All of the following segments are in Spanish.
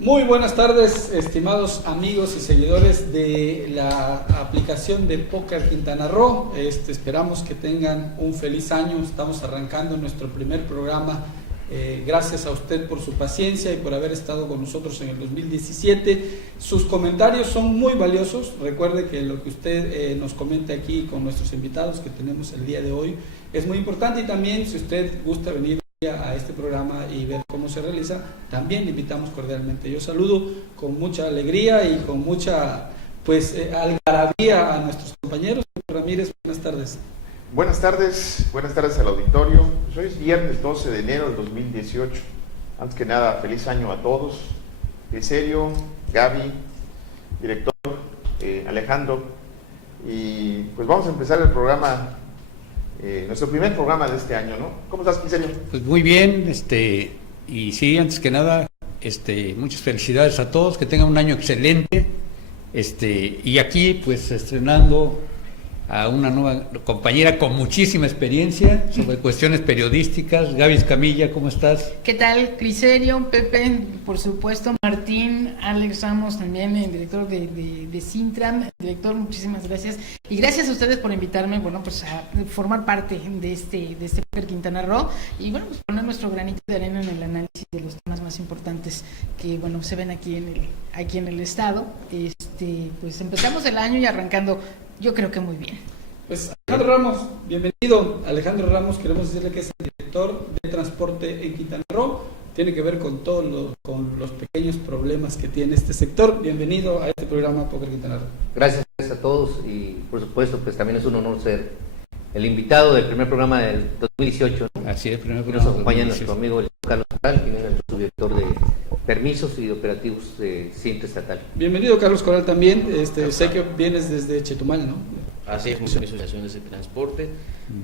Muy buenas tardes, estimados amigos y seguidores de la aplicación de Póker Quintana Roo. Esperamos que tengan un feliz año. Estamos arrancando nuestro primer programa. Gracias a usted por su paciencia y por haber estado con nosotros en el 2017. Sus comentarios son muy valiosos. Recuerde que lo que usted nos comente aquí con nuestros invitados que tenemos el día de hoy es muy importante, y también si usted gusta venir a este programa y ver cómo se realiza, también le invitamos cordialmente. Yo saludo con mucha alegría y con mucha algarabía a nuestros compañeros. Ramírez, buenas tardes. Buenas tardes al auditorio. Pues hoy es viernes 12 de enero del 2018. Antes que nada, feliz año a todos. Eserio, Gaby, director, Alejandro. Y pues vamos a empezar el programa, nuestro primer programa de este año, ¿no? ¿Cómo estás, Eserio? Pues muy bien, y sí, antes que nada, muchas felicidades a todos, que tengan un año excelente, y aquí pues estrenando a una nueva compañera con muchísima experiencia sobre cuestiones periodísticas. Gaby Escamilla, ¿cómo estás? ¿Qué tal, Criserio, Pepe, por supuesto, Martín, Alex Ramos también, el director de Sintram? Director, muchísimas gracias. Y gracias a ustedes por invitarme, bueno, pues a formar parte de este Póker Quintana Roo y, bueno, pues poner nuestro granito de arena en el análisis de los temas más importantes que, bueno, se ven aquí en el estado. Pues empezamos el año y arrancando, yo creo que muy bien. Pues Alejandro Ramos, bienvenido. Alejandro Ramos, queremos decirle que es el director de transporte en Quintana Roo. Tiene que ver con con los pequeños problemas que tiene este sector. Bienvenido a este programa Póker Quintana Roo. Gracias a todos y por supuesto pues también es un honor ser el invitado del primer programa del 2018, ¿no? Así es, el primer Y programa. nos acompaña nuestro amigo Carlos Coral, quien es el subdirector de permisos y de operativos de Cinta Estatal. Bienvenido, Carlos Coral, también. Sé que vienes desde Chetumal, ¿no? Así es, muchas asociaciones de transporte,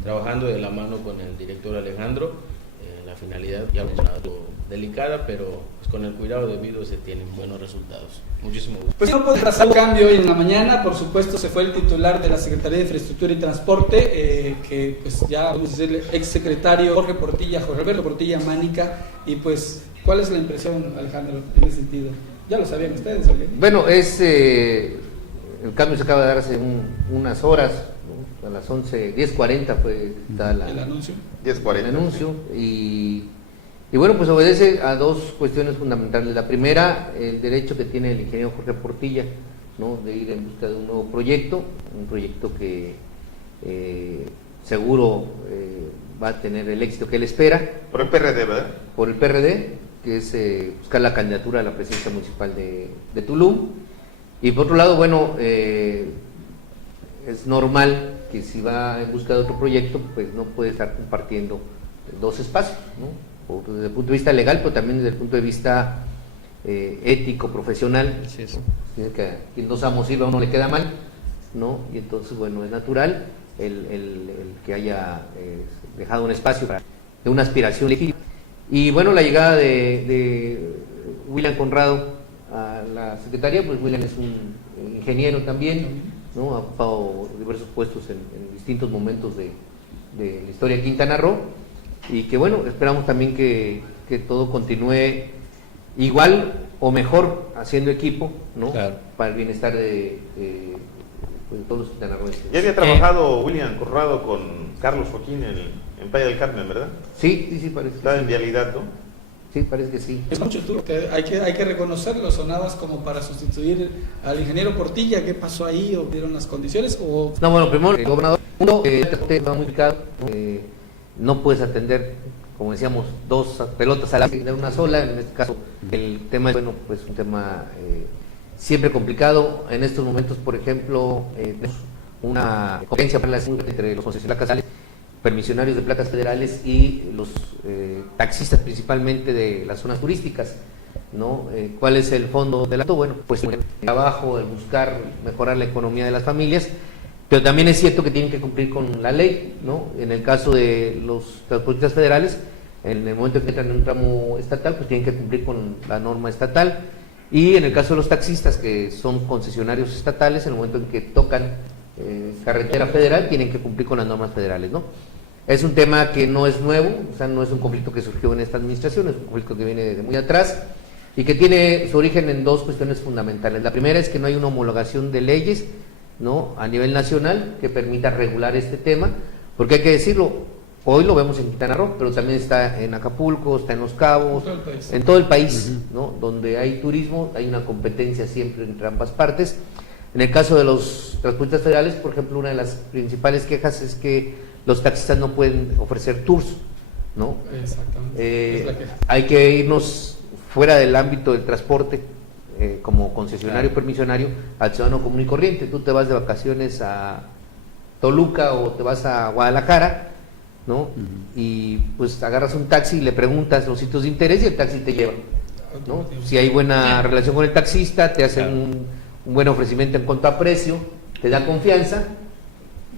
trabajando de la mano con el director Alejandro. La finalidad, ya mencionado, delicada, pero pues, con el cuidado debido se tienen buenos resultados. Muchísimo gusto. Pues no puede pasar un cambio hoy en la mañana. Por supuesto, se fue el titular de la Secretaría de Infraestructura y Transporte, que pues ya vamos a decirle exsecretario Jorge Alberto Portilla Mánica. Y pues, ¿cuál es la impresión, Alejandro, en ese sentido? ¿Ya lo sabían ustedes? ¿Okay? Bueno, el cambio se acaba de dar hace unas horas, ¿no? A las 10:40 fue el anuncio. 10:40 el anuncio, y bueno, pues obedece a dos cuestiones fundamentales. La primera, el derecho que tiene el ingeniero Jorge Portilla, ¿no? De ir en busca de un nuevo proyecto, un proyecto que seguro va a tener el éxito que él espera. Por el PRD, ¿verdad? Por el PRD, que es buscar la candidatura a la presidencia municipal de Tulum. Y por otro lado, bueno, es normal que si va en busca de otro proyecto, pues no puede estar compartiendo dos espacios, ¿no? Desde el punto de vista legal, pero también desde el punto de vista ético, profesional. Así es. Que a quien dos amos sirva a uno le queda mal, ¿no? Y entonces, bueno, es natural el que haya dejado un espacio de una aspiración legítima. Y bueno, la llegada de William Conrado a la Secretaría, pues William es un ingeniero también, ¿no? Ha ocupado diversos puestos en distintos momentos de la historia de Quintana Roo, y que bueno, esperamos también que todo continúe igual o mejor haciendo equipo, ¿no? Claro. Para el bienestar de todos los quintanarroenses. Ya había trabajado William Conrado con Carlos Joaquín en Playa del Carmen, ¿verdad? Sí, parece. Está en vialidad, ¿no? Sí, parece que sí. Es mucho tú, hay que reconocerlo. Sonabas como para sustituir al ingeniero Portilla. ¿Qué pasó ahí? ¿O vieron las condiciones? O... No, bueno, primero, el gobernador, va muy ubicado, no puedes atender, como decíamos, dos pelotas a la vez de una sola. En este caso, el tema es, bueno, pues un tema siempre complicado. En estos momentos, por ejemplo, tenemos una competencia entre los concesionarios placas permisionarios de placas federales y los taxistas, principalmente de las zonas turísticas, ¿no? ¿Cuál es el fondo del acto? Bueno, pues el trabajo, el buscar mejorar la economía de las familias, pero también es cierto que tienen que cumplir con la ley, ¿no? En el caso de los transportistas federales, en el momento en que entran en un tramo estatal, pues tienen que cumplir con la norma estatal, y en el caso de los taxistas, que son concesionarios estatales, en el momento en que tocan carretera federal, tienen que cumplir con las normas federales, ¿no? Es un tema que no es nuevo, o sea, no es un conflicto que surgió en esta administración, es un conflicto que viene de muy atrás. y que tiene su origen en dos cuestiones fundamentales. La primera es que no hay una homologación de leyes, ¿no?, a nivel nacional que permita regular este tema, porque hay que decirlo, hoy lo vemos en Quintana Roo, pero también está en Acapulco, está en Los Cabos, en todo el país, ¿no?, donde hay turismo, hay una competencia siempre entre ambas partes. En el caso de los transportistas federales, por ejemplo, una de las principales quejas es que los taxistas no pueden ofrecer tours, ¿no? Exactamente. Hay que irnos fuera del ámbito del transporte, como concesionario, permisionario, al ciudadano común y corriente. Tú te vas de vacaciones a Toluca o te vas a Guadalajara, ¿no? Y pues agarras un taxi y le preguntas los sitios de interés y el taxi te lleva, ¿no? Si hay buena relación con el taxista, te hacen un buen ofrecimiento en cuanto a precio, te da confianza.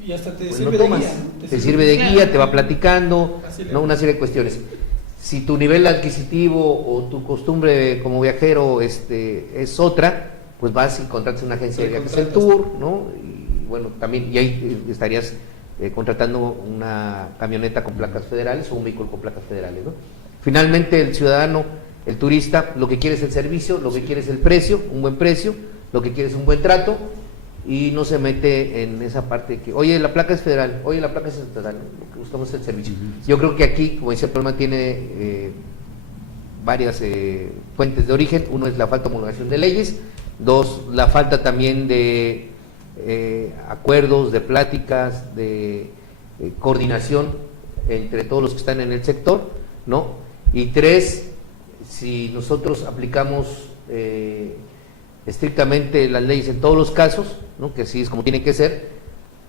Y hasta te Pues sirve no de tomas, guía, ¿no? te sirve de guía, te va platicando, Así le- ¿no?, una serie de cuestiones. Si tu nivel adquisitivo o tu costumbre como viajero es otra, pues vas y contratas una agencia de viajes el tour, ¿no? Y bueno, también, y ahí estarías contratando una camioneta con placas federales o un vehículo con placas federales, ¿no? Finalmente, el ciudadano, el turista, lo que quiere es el servicio, lo que quiere es el precio, un buen precio, lo que quiere es un buen trato, y no se mete en esa parte de que, oye, la placa es federal, oye, la placa es estatal, lo que buscamos es el servicio. Yo creo que aquí, como dice, el problema tiene varias fuentes de origen. Uno es la falta de homologación de leyes, dos, la falta también de acuerdos, de pláticas, de coordinación entre todos los que están en el sector, ¿no? Y tres, si nosotros aplicamos estrictamente las leyes en todos los casos, ¿no?, que así es como tiene que ser,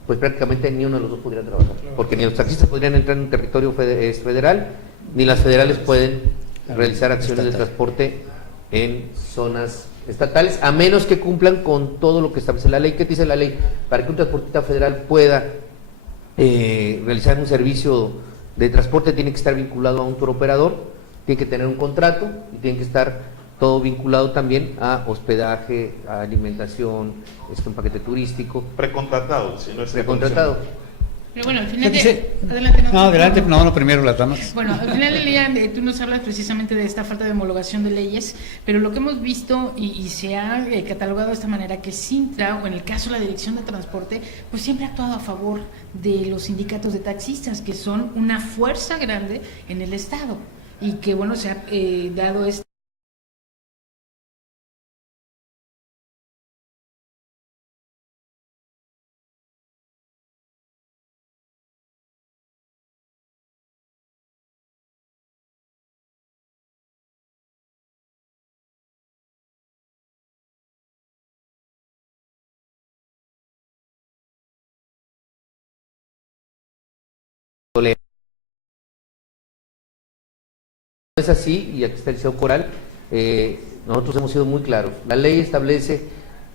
pues prácticamente ni uno de los dos podría trabajar, porque ni los taxistas podrían entrar en un territorio federal, ni las federales pueden realizar acciones de transporte en zonas estatales, a menos que cumplan con todo lo que establece la ley. ¿Qué dice la ley? Para que un transportista federal pueda realizar un servicio de transporte, tiene que estar vinculado a un touroperador, tiene que tener un contrato y tiene que estar todo vinculado también a hospedaje, a alimentación, un paquete turístico. Precontratado, si no es Precontratado. Pero bueno, al ¿Qué final dice? adelante. No, adelante, no, primero las damas. Bueno, al final del día tú nos hablas precisamente de esta falta de homologación de leyes, pero lo que hemos visto y se ha catalogado de esta manera, que Cintra, o en el caso de la Dirección de Transporte, pues siempre ha actuado a favor de los sindicatos de taxistas, que son una fuerza grande en el Estado, y que bueno, se ha dado este Es así, y aquí está el Liceo Coral, nosotros hemos sido muy claros. La ley establece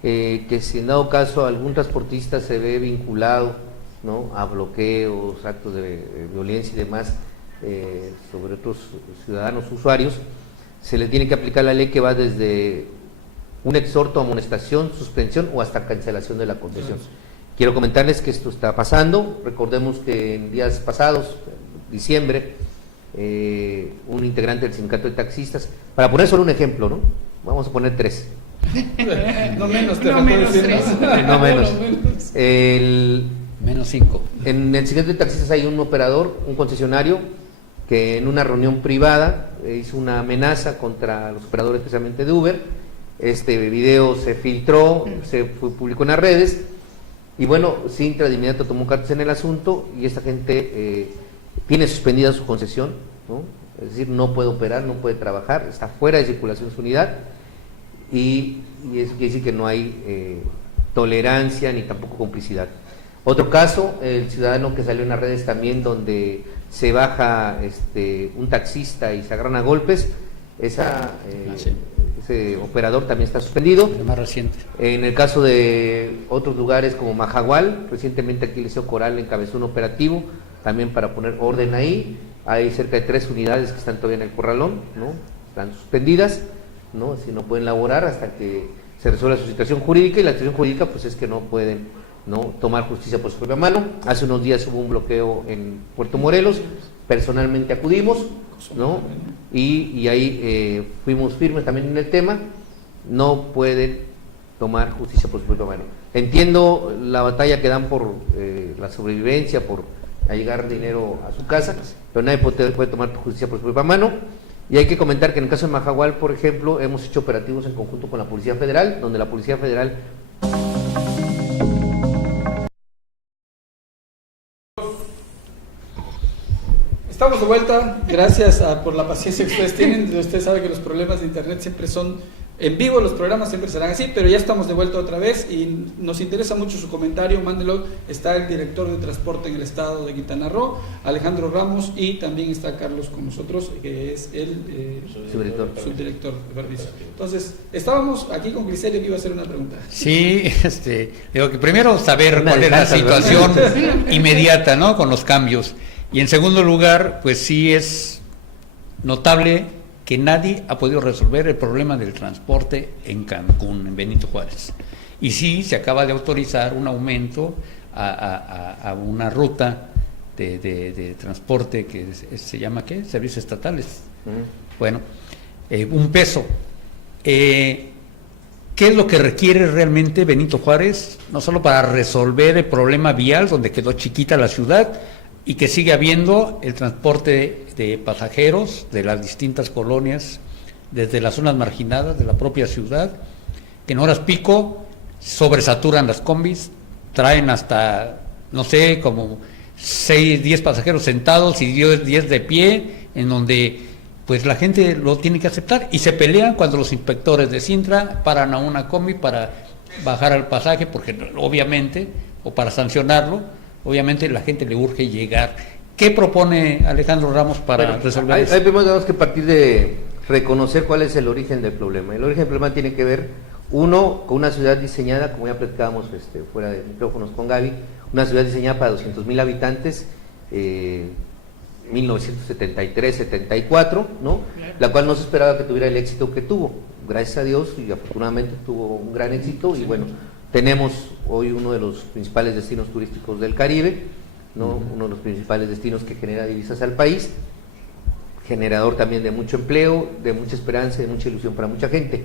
que si en dado caso algún transportista se ve vinculado, ¿no?, a bloqueos, actos de violencia y demás sobre otros ciudadanos usuarios, se le tiene que aplicar la ley, que va desde un exhorto, amonestación, suspensión o hasta cancelación de la concesión. Quiero comentarles que esto está pasando. Recordemos que en días pasados, diciembre, un integrante del sindicato de taxistas, para poner solo un ejemplo, ¿no?, vamos a poner tres. No menos, te No faltó menos decir, tres. No menos. Menos 5. En el sindicato de taxistas hay un operador, un concesionario, que en una reunión privada hizo una amenaza contra los operadores, especialmente de Uber. Este video se filtró, se publicó en las redes, y bueno, Cintra de inmediato tomó cartas en el asunto, y esta gente tiene suspendida su concesión, ¿no? Es decir, no puede operar, no puede trabajar, está fuera de circulación su unidad, y eso quiere decir que no hay tolerancia ni tampoco complicidad. Otro caso, el ciudadano que salió en las redes también, donde se baja un taxista y se agarran a golpes, ese operador también está suspendido. El más reciente. En el caso de otros lugares como Majagual, recientemente aquí el Liceo Coral encabezó un operativo también para poner orden ahí. Hay cerca de 3 unidades que están todavía en el corralón, ¿no? Están suspendidas, ¿no? Si no pueden laborar hasta que se resuelva su situación jurídica, y la situación jurídica pues es que no pueden ¿no? Tomar justicia por su propia mano. Hace unos días hubo un bloqueo en Puerto Morelos, personalmente acudimos, ¿no? Y ahí fuimos firmes también en el tema. No pueden tomar justicia por su propia mano. Entiendo la batalla que dan por la sobrevivencia, por allegar dinero a su casa, pero nadie puede tomar justicia por su propia mano. Y hay que comentar que en el caso de Majahual, por ejemplo, hemos hecho operativos en conjunto con la Policía Federal, donde la Policía Federal... Estamos de vuelta, gracias por la paciencia que ustedes tienen. Usted sabe que los problemas de internet siempre son en vivo, los programas siempre serán así, pero ya estamos de vuelta otra vez y nos interesa mucho su comentario. Mándelo. Está el director de transporte en el estado de Quintana Roo, Alejandro Ramos, y también está Carlos con nosotros, que es el subdirector de servicio. Entonces, estábamos aquí con Griselio, que iba a hacer una pregunta. Sí, digo que primero saber cuál es la situación inmediata, ¿no? Con los cambios. Y en segundo lugar, pues sí es notable que nadie ha podido resolver el problema del transporte en Cancún, en Benito Juárez. Y sí, se acaba de autorizar un aumento a una ruta de transporte que se llama, ¿qué? Servicios estatales. Bueno, un peso. ¿Qué es lo que requiere realmente Benito Juárez? No solo para resolver el problema vial, donde quedó chiquita la ciudad, y que sigue habiendo el transporte de pasajeros de las distintas colonias, desde las zonas marginadas de la propia ciudad, que en horas pico sobresaturan las combis, traen hasta, no sé, como 6, 10 pasajeros sentados y 10 de pie, en donde pues la gente lo tiene que aceptar, y se pelean cuando los inspectores de Cintra paran a una combi para bajar al pasaje, porque obviamente, o para sancionarlo, obviamente la gente le urge llegar. ¿Qué propone Alejandro Ramos para resolver eso? Primero tenemos que partir de reconocer cuál es el origen del problema. El origen del problema tiene que ver, uno, con una ciudad diseñada, como ya platicábamos fuera de micrófonos con Gaby, una ciudad diseñada para 200,000 habitantes, 1973-74, ¿no? La cual no se esperaba que tuviera el éxito que tuvo. Gracias a Dios y afortunadamente tuvo un gran éxito, y bueno, tenemos hoy uno de los principales destinos turísticos del Caribe, ¿no? Uno de los principales destinos que genera divisas al país, generador también de mucho empleo, de mucha esperanza, de mucha ilusión para mucha gente.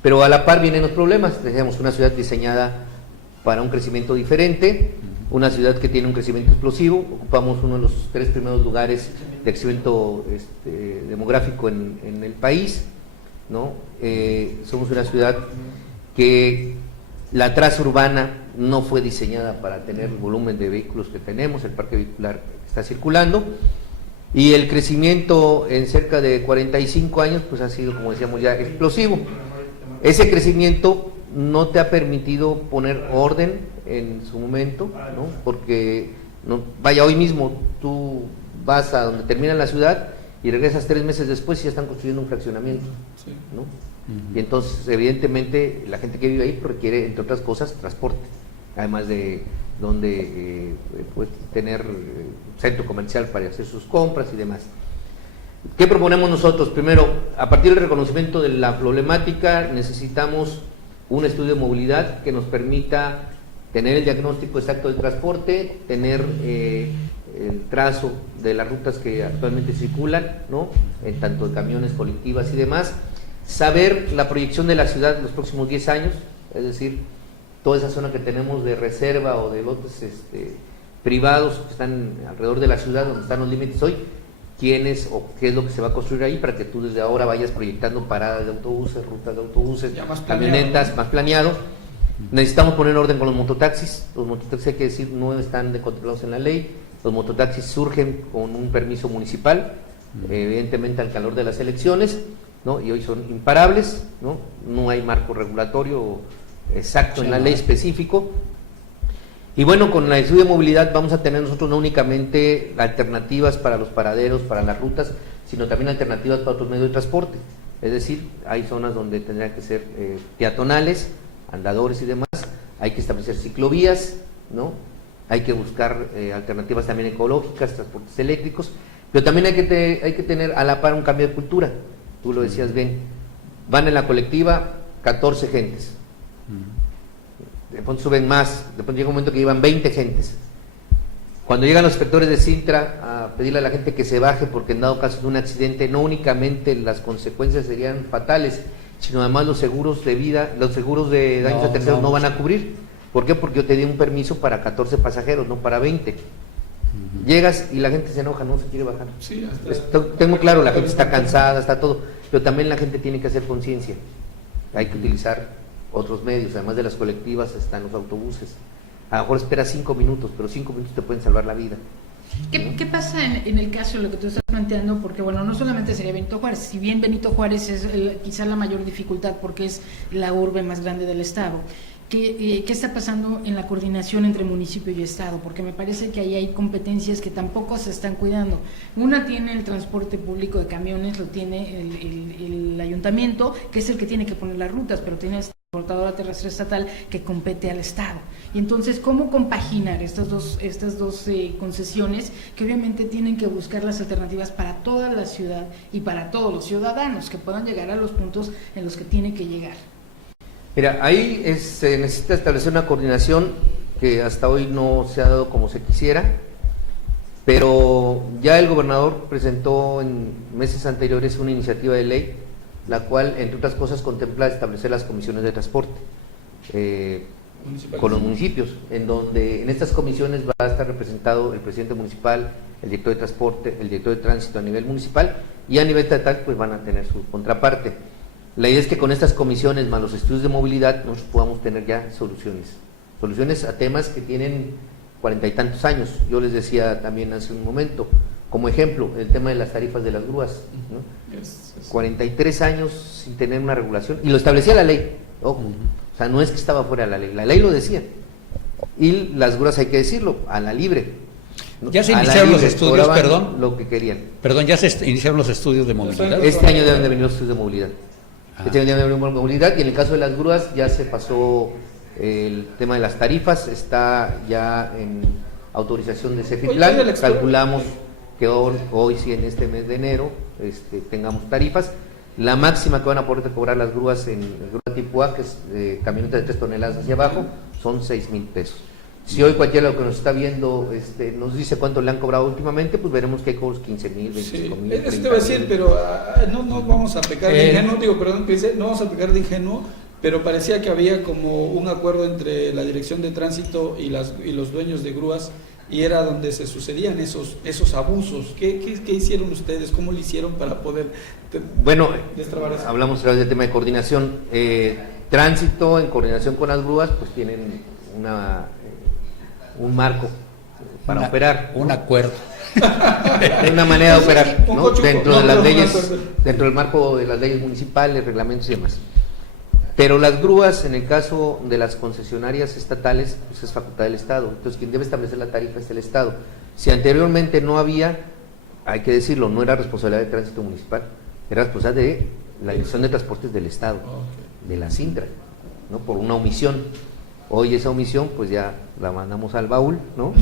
Pero a la par vienen los problemas. Tenemos una ciudad diseñada para un crecimiento diferente, una ciudad que tiene un crecimiento explosivo. Ocupamos uno de los 3 primeros lugares de crecimiento demográfico en el país, ¿no? Somos una ciudad que la traza urbana no fue diseñada para tener el volumen de vehículos que tenemos, el parque vehicular está circulando, y el crecimiento en cerca de 45 años pues ha sido, como decíamos ya, explosivo. Ese crecimiento no te ha permitido poner orden en su momento, ¿no? Porque hoy mismo tú vas a donde termina la ciudad y regresas 3 meses después y ya están construyendo un fraccionamiento, ¿no? Y entonces evidentemente la gente que vive ahí requiere, entre otras cosas, transporte, además de donde pues, tener centro comercial para hacer sus compras y demás. ¿Qué proponemos nosotros? Primero, a partir del reconocimiento de la problemática, necesitamos un estudio de movilidad que nos permita tener el diagnóstico exacto del transporte, tener el trazo de las rutas que actualmente circulan, ¿no? En tanto de camiones, colectivas y demás, saber la proyección de la ciudad en los próximos 10 años, es decir, toda esa zona que tenemos de reserva o de lotes privados que están alrededor de la ciudad, donde están los límites hoy, quiénes o qué es lo que se va a construir ahí, para que tú desde ahora vayas proyectando paradas de autobuses, rutas de autobuses, camionetas, más planeado. Necesitamos poner orden con los mototaxis. Los mototaxis, hay que decir, no están controlados en la ley. Los mototaxis surgen con un permiso municipal, evidentemente al calor de las elecciones, ¿no? Y hoy son imparables, ¿no? No hay marco regulatorio exacto en la ley específico. Y bueno, con la estudio de movilidad vamos a tener nosotros no únicamente alternativas para los paraderos, para las rutas, sino también alternativas para otros medios de transporte. Es decir, hay zonas donde tendrían que ser peatonales, andadores y demás. Hay que establecer ciclovías, ¿no? Hay que buscar alternativas también ecológicas, transportes eléctricos, pero también hay que tener a la par un cambio de cultura. Tú lo decías bien, van en la colectiva 14 gentes, de pronto suben más, de pronto llega un momento que llevan 20 gentes. Cuando llegan los inspectores de Cintra a pedirle a la gente que se baje porque en dado caso de un accidente no únicamente las consecuencias serían fatales, sino además los seguros de vida, los seguros de daños a terceros no van a cubrir. ¿Por qué? Porque yo te di un permiso para 14 pasajeros, no para 20. Llegas y la gente se enoja, no se quiere bajar. Sí, Tengo claro, la gente está cansada, está todo, pero también la gente tiene que hacer conciencia. Hay que utilizar otros medios, además de las colectivas están los autobuses. A lo mejor esperas 5 minutos, pero 5 minutos te pueden salvar la vida. ¿Qué pasa en el caso de lo que tú estás planteando? Porque bueno, no solamente sería Benito Juárez, si bien Benito Juárez es quizá la mayor dificultad porque es la urbe más grande del estado. ¿Qué está pasando en la coordinación entre municipio y estado? Porque me parece que ahí hay competencias que tampoco se están cuidando. Una tiene el transporte público de camiones, lo tiene el ayuntamiento, que es el que tiene que poner las rutas, pero tiene esta transportadora terrestre estatal que compete al estado. Y entonces, ¿cómo compaginar estas dos concesiones que obviamente tienen que buscar las alternativas para toda la ciudad y para todos los ciudadanos que puedan llegar a los puntos en los que tiene que llegar? Mira, ahí se necesita establecer una coordinación que hasta hoy no se ha dado como se quisiera, pero ya el gobernador presentó en meses anteriores una iniciativa de ley, la cual, entre otras cosas, contempla establecer las comisiones de transporte con los municipios, en donde en estas comisiones va a estar representado el presidente municipal, el director de transporte, el director de tránsito a nivel municipal, y a nivel estatal pues van a tener su contraparte. La idea es que con estas comisiones más los estudios de movilidad nosotros podamos tener ya soluciones a temas que tienen 40 y tantos años. Yo les decía también hace un momento, como ejemplo, el tema de las tarifas de las grúas, ¿no? 43 años sin tener una regulación, y lo establecía la ley, ojo, o sea, no es que estaba fuera de la ley lo decía, y las grúas, hay que decirlo, a la libre. Ya se iniciaron los estudios, perdón. Lo que querían. Perdón, ya se iniciaron los estudios de movilidad. Este año deben de venir los estudios de movilidad. Este año deben de venir movilidad, y en el caso de las grúas ya se pasó el tema de las tarifas, está ya en autorización de Cefiplan. Calculamos que hoy sí, en este mes de enero, tengamos tarifas. La máxima que van a poder cobrar las grúas en grúa tipo A, que es camionetas de 3 toneladas hacia abajo, son 6,000 pesos. Si hoy cualquiera de los que nos está viendo nos dice cuánto le han cobrado últimamente, pues veremos que hay cobros 15,000, 25,000. Sí, eso te voy a decir, pero no vamos a pecar de ingenuo, no vamos a pecar de ingenuo, pero parecía que había como un acuerdo entre la Dirección de Tránsito y los dueños de grúas, y era donde se sucedían esos abusos. ¿Qué hicieron ustedes? ¿Cómo lo hicieron para poder destrabar eso? Hablamos otra vez del tema de coordinación. Tránsito, en coordinación con las grúas, pues tienen un marco para operar, un acuerdo, una manera de operar, ¿no? Dentro de las leyes, dentro del marco de las leyes municipales, reglamentos y demás. Pero las grúas, en el caso de las concesionarias estatales, pues es facultad del Estado. Entonces, quien debe establecer la tarifa es el Estado. Si anteriormente no había, hay que decirlo, no era responsabilidad de tránsito municipal, era responsabilidad de la Dirección de Transportes del Estado, de la Cintra, ¿no? Por una omisión. Hoy esa omisión pues ya la mandamos al baúl, ¿no?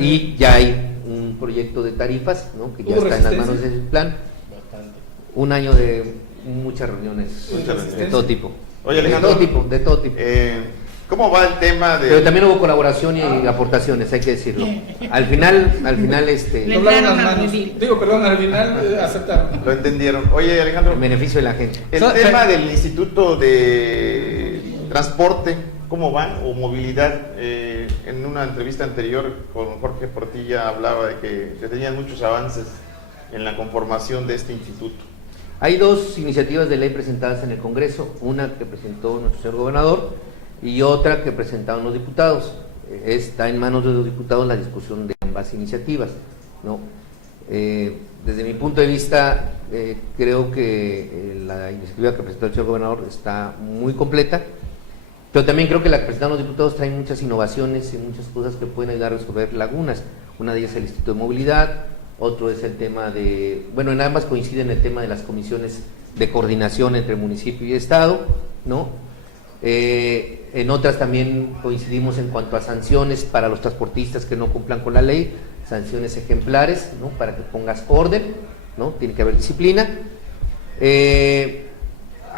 Y ya hay un proyecto de tarifas, ¿no? Que ya está en las manos del plan. Un año de muchas reuniones de todo tipo. Oye, Alejandro, de todo tipo. ¿Cómo va el tema de...? Pero también hubo colaboración y aportaciones, hay que decirlo. Al final doblaron las manos. Al final aceptaron. Lo entendieron. Oye, Alejandro, en beneficio de la gente. El tema del Instituto de Transporte, ¿cómo va? O movilidad. En una entrevista anterior con Jorge Portilla hablaba de que tenían muchos avances en la conformación de este instituto. Hay dos iniciativas de ley presentadas en el Congreso, una que presentó nuestro señor gobernador y otra que presentaron los diputados. Está en manos de los diputados la discusión de ambas iniciativas, ¿no? Desde mi punto de vista, creo que la iniciativa que presentó el señor gobernador está muy completa, pero también creo que la que presentaron los diputados trae muchas innovaciones y muchas cosas que pueden ayudar a resolver lagunas. Una de ellas es el Instituto de Movilidad, otro es el tema en ambas coinciden el tema de las comisiones de coordinación entre municipio y Estado, ¿no? En otras también coincidimos en cuanto a sanciones para los transportistas que no cumplan con la ley, sanciones ejemplares, ¿no? Para que pongas orden, ¿no? Tiene que haber disciplina.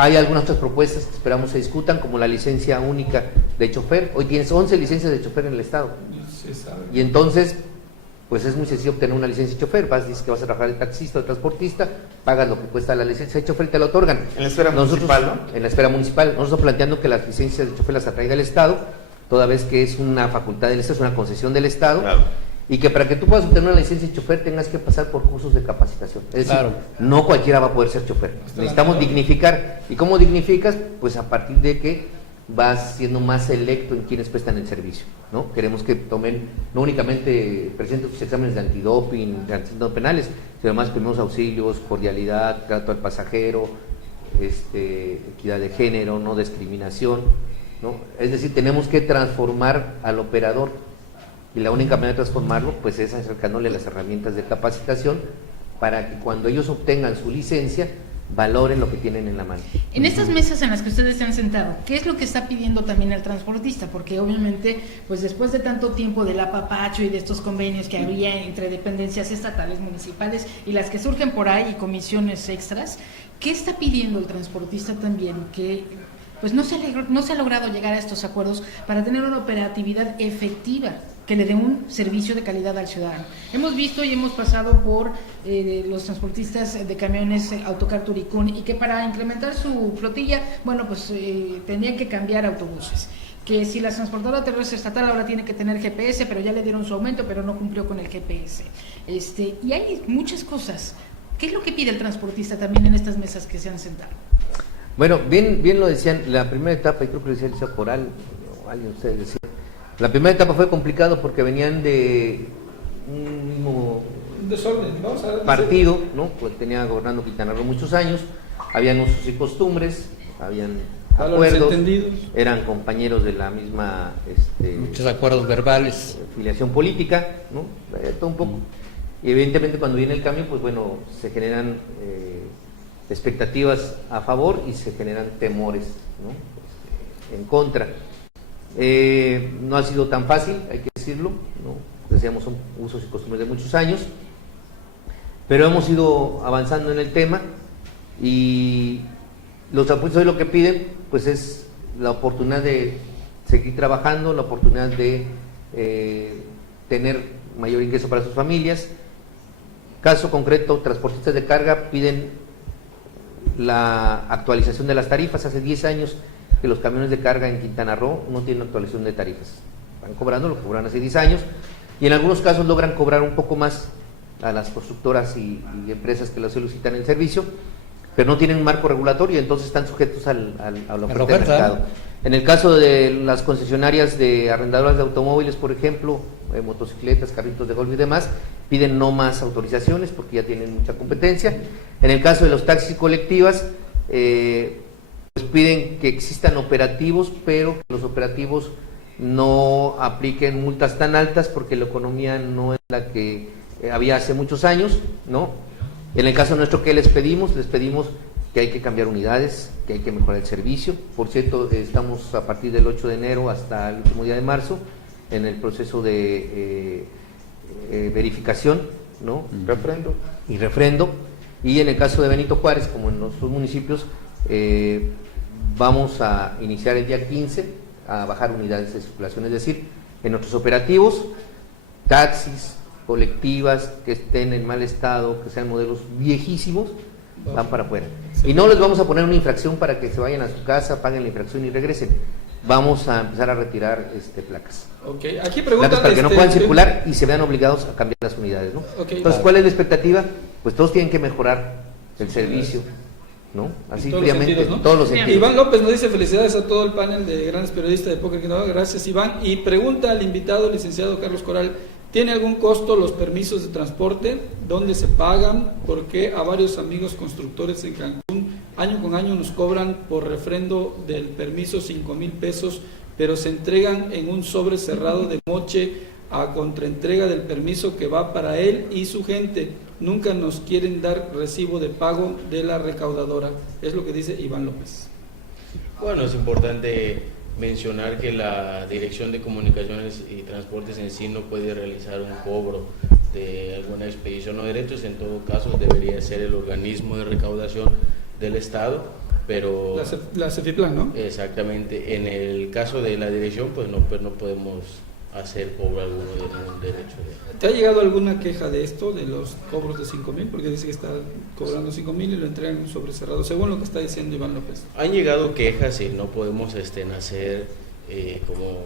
Hay algunas otras propuestas que esperamos se discutan, como la licencia única de chofer. Hoy tienes 11 licencias de chofer en el estado. Se sabe. Y entonces, pues es muy sencillo obtener una licencia de chofer. Dices que vas a trabajar de taxista o de transportista, pagas lo que cuesta la licencia de chofer y te la otorgan. En la esfera municipal, ¿no? En la esfera municipal. Nosotros planteando que las licencias de chofer las atraiga el Estado, toda vez que es una facultad del Estado, es una concesión del Estado. Claro. Y que para que tú puedas obtener una licencia de chofer tengas que pasar por cursos de capacitación. Es decir, Claro. no cualquiera va a poder ser chofer. Necesitamos dignificar. ¿Y cómo dignificas? Pues a partir de que vas siendo más selecto en quienes prestan el servicio, ¿no? Queremos que tomen, no únicamente presenten sus exámenes de antidoping, de antecedentes penales, sino además primeros auxilios, cordialidad, trato al pasajero, equidad de género, no discriminación, ¿no? Es decir, tenemos que transformar al operador. Y la única manera de transformarlo pues es acercándole las herramientas de capacitación para que cuando ellos obtengan su licencia valoren lo que tienen en la mano. En estas mesas en las que ustedes se han sentado, ¿qué es lo que está pidiendo también el transportista? Porque obviamente, pues después de tanto tiempo del apapacho y de estos convenios que había entre dependencias estatales, municipales y las que surgen por ahí y comisiones extras, ¿qué está pidiendo el transportista también? Que pues no se ha logrado llegar a estos acuerdos para tener una operatividad efectiva que le dé un servicio de calidad al ciudadano. Hemos visto y hemos pasado por los transportistas de camiones Autocar Turicún, y que para incrementar su flotilla, bueno, pues tenían que cambiar autobuses. Que si la transportadora terrestre estatal ahora tiene que tener GPS, pero ya le dieron su aumento, pero no cumplió con el GPS. Y hay muchas cosas. ¿Qué es lo que pide el transportista también en estas mesas que se han sentado? Bueno, bien lo decían, la primera etapa, y creo que lo decía el Liceo Coral, o alguien de ustedes decía, la primera etapa fue complicado porque venían de un mismo Desorden, vamos a ver. partido, ¿no? Pues tenía gobernando Quintana Roo muchos años, habían usos y costumbres, habían Valores acuerdos, entendidos. eran compañeros de la misma Muchos acuerdos verbales. filiación política, ¿no? Todo un poco. Y evidentemente cuando viene el cambio, pues bueno, se generan expectativas a favor y se generan temores, ¿no? En contra. No ha sido tan fácil, hay que decirlo, ¿no? Decíamos, son usos y costumbres de muchos años, pero hemos ido avanzando en el tema y los transportistas hoy lo que piden pues es la oportunidad de seguir trabajando, la oportunidad de tener mayor ingreso para sus familias. Caso concreto, transportistas de carga piden la actualización de las tarifas. Hace 10 años que los camiones de carga en Quintana Roo no tienen actualización de tarifas. Están cobrando lo que cobran hace 10 años y en algunos casos logran cobrar un poco más a las constructoras y empresas que lo solicitan el servicio, pero no tienen un marco regulatorio y entonces están sujetos a la oferta del mercado. En el caso de las concesionarias de arrendadoras de automóviles, por ejemplo, motocicletas, carritos de golf y demás, piden no más autorizaciones porque ya tienen mucha competencia. En el caso de los taxis y colectivas, pues piden que existan operativos, pero que los operativos no apliquen multas tan altas porque la economía no es la que había hace muchos años, ¿no? En el caso nuestro, ¿qué les pedimos? Les pedimos que hay que cambiar unidades, que hay que mejorar el servicio. Por cierto, estamos a partir del 8 de enero hasta el último día de marzo en el proceso de verificación, ¿no? Refrendo. Y refrendo. Y en el caso de Benito Juárez, como en nuestros municipios, vamos a iniciar el día 15 a bajar unidades de circulación, es decir, en nuestros operativos, taxis, colectivas que estén en mal estado, que sean modelos viejísimos, van para afuera. Y no les vamos a poner una infracción para que se vayan a su casa, paguen la infracción y regresen. Vamos a empezar a retirar placas. Okay. Aquí preguntan, placas para que no puedan circular y se vean obligados a cambiar las unidades, ¿no? Okay. Entonces, ¿cuál es la expectativa? Pues todos tienen que mejorar el servicio, ¿no? Así fríamente, en todos los sentidos. Iván López nos dice felicidades a todo el panel de grandes periodistas de Póker Quintana Roo. Gracias, Iván. Y pregunta al invitado, licenciado Carlos Coral, ¿tiene algún costo los permisos de transporte? ¿Dónde se pagan? Porque a varios amigos constructores en Cancún año con año nos cobran por refrendo del permiso 5,000 pesos, pero se entregan en un sobre cerrado de moche a contraentrega del permiso que va para él y su gente. Nunca nos quieren dar recibo de pago de la recaudadora. Es lo que dice Iván López. Bueno, es importante mencionar que la Dirección de Comunicaciones y Transportes en sí no puede realizar un cobro de alguna expedición o derechos. En todo caso debería ser el organismo de recaudación del Estado pero La Cefiplan, ¿no? exactamente, en el caso de la dirección pues no podemos hacer cobro alguno de ningún derecho. ¿Te ha llegado alguna queja de esto, de los cobros de 5,000? Porque dice que está cobrando 5,000 y lo entregan sobre cerrado, según lo que está diciendo Iván López. Han llegado quejas y no podemos hacer como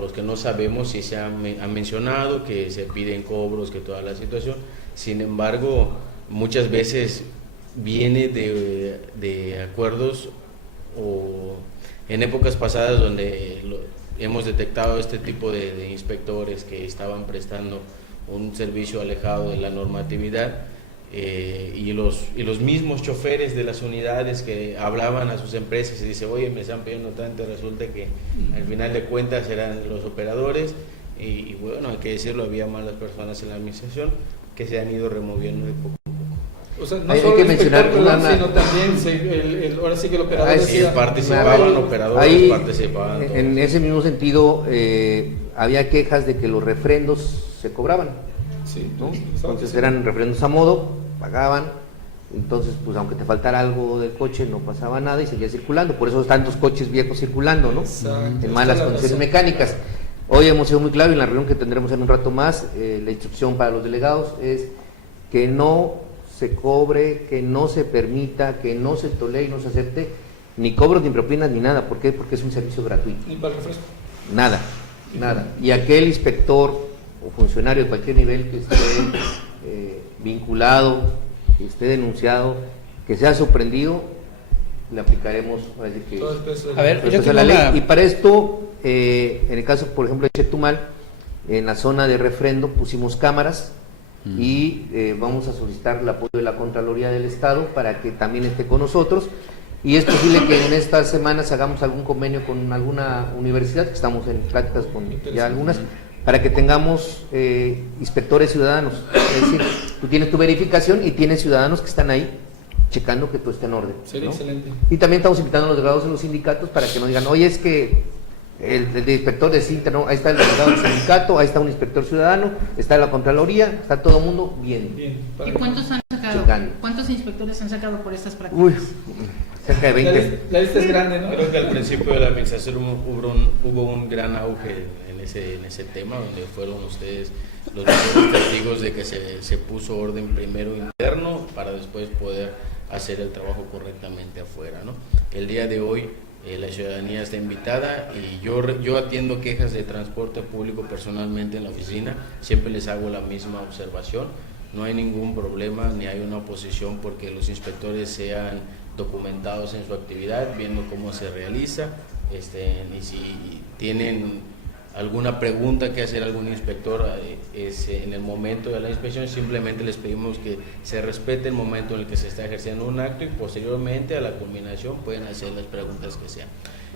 los que no sabemos si se ha mencionado que se piden cobros, que toda la situación. Sin embargo, muchas veces viene de acuerdos o en épocas pasadas donde hemos detectado este tipo de inspectores que estaban prestando un servicio alejado de la normatividad y los mismos choferes de las unidades que hablaban a sus empresas y dicen, oye, me están pidiendo tanto, resulta que al final de cuentas eran los operadores y bueno, hay que decirlo, había malas personas en la administración que se han ido removiendo de poco a poco. O sea, no Hay solo que el mencionar inspector, una- sino también ahora sí que el operador Sí, decía, participaban operadores, Ahí, participaban todos. en ese mismo sentido, había quejas de que los refrendos se cobraban, sí, ¿no? estaba Entonces diciendo. eran refrendos a modo, pagaban, entonces pues aunque te faltara algo del coche no pasaba nada y seguía circulando, por eso tantos coches viejos circulando, ¿no? Exacto, En malas esa es la condiciones razón. mecánicas. Hoy hemos sido muy claros, en la reunión que tendremos en un rato más, la instrucción para los delegados es que no se cobre, que no se permita, que no se tolere y no se acepte ni cobros ni propinas ni nada. ¿Por qué? Porque es un servicio gratuito. Ni para el refresco. Nada, nada. Y aquel inspector o funcionario de cualquier nivel que esté vinculado, que esté denunciado, que sea sorprendido, le aplicaremos ahora sí que Todo el peso de A ver, pues, yo o sea, tengo la ley. una- Y para esto, en el caso, por ejemplo, de Chetumal, en la zona de refrendo pusimos cámaras y vamos a solicitar el apoyo de la Contraloría del Estado para que también esté con nosotros. Y es posible que en estas semanas hagamos algún convenio con alguna universidad, que estamos en pláticas con ya algunas, para que tengamos inspectores ciudadanos. Es decir, tú tienes tu verificación y tienes ciudadanos que están ahí checando que todo esté en orden. Sería ¿no? excelente. Y también estamos invitando a los delegados de los sindicatos para que no digan, oye, es que el inspector de Cintra, no, ahí está el delegado del sindicato, ahí está un inspector ciudadano, está la Contraloría, está todo el mundo bien. Bien. ¿Y cuántos han sacado? Checando. ¿Cuántos inspectores han sacado por estas prácticas? Uy, cerca de La 20. la lista es grande, ¿no? Creo que al principio de la administración hubo un gran auge en ese tema, donde fueron ustedes los mejores testigos de que se puso orden primero interno para después poder hacer el trabajo correctamente afuera, ¿no? El día de hoy la ciudadanía está invitada y yo atiendo quejas de transporte público personalmente en la oficina, siempre les hago la misma observación, no hay ningún problema ni hay una oposición porque los inspectores sean documentados en su actividad, viendo cómo se realiza, y si tienen alguna pregunta que hacer algún inspector en el momento de la inspección, simplemente les pedimos que se respete el momento en el que se está ejerciendo un acto y posteriormente a la culminación pueden hacer las preguntas que sean.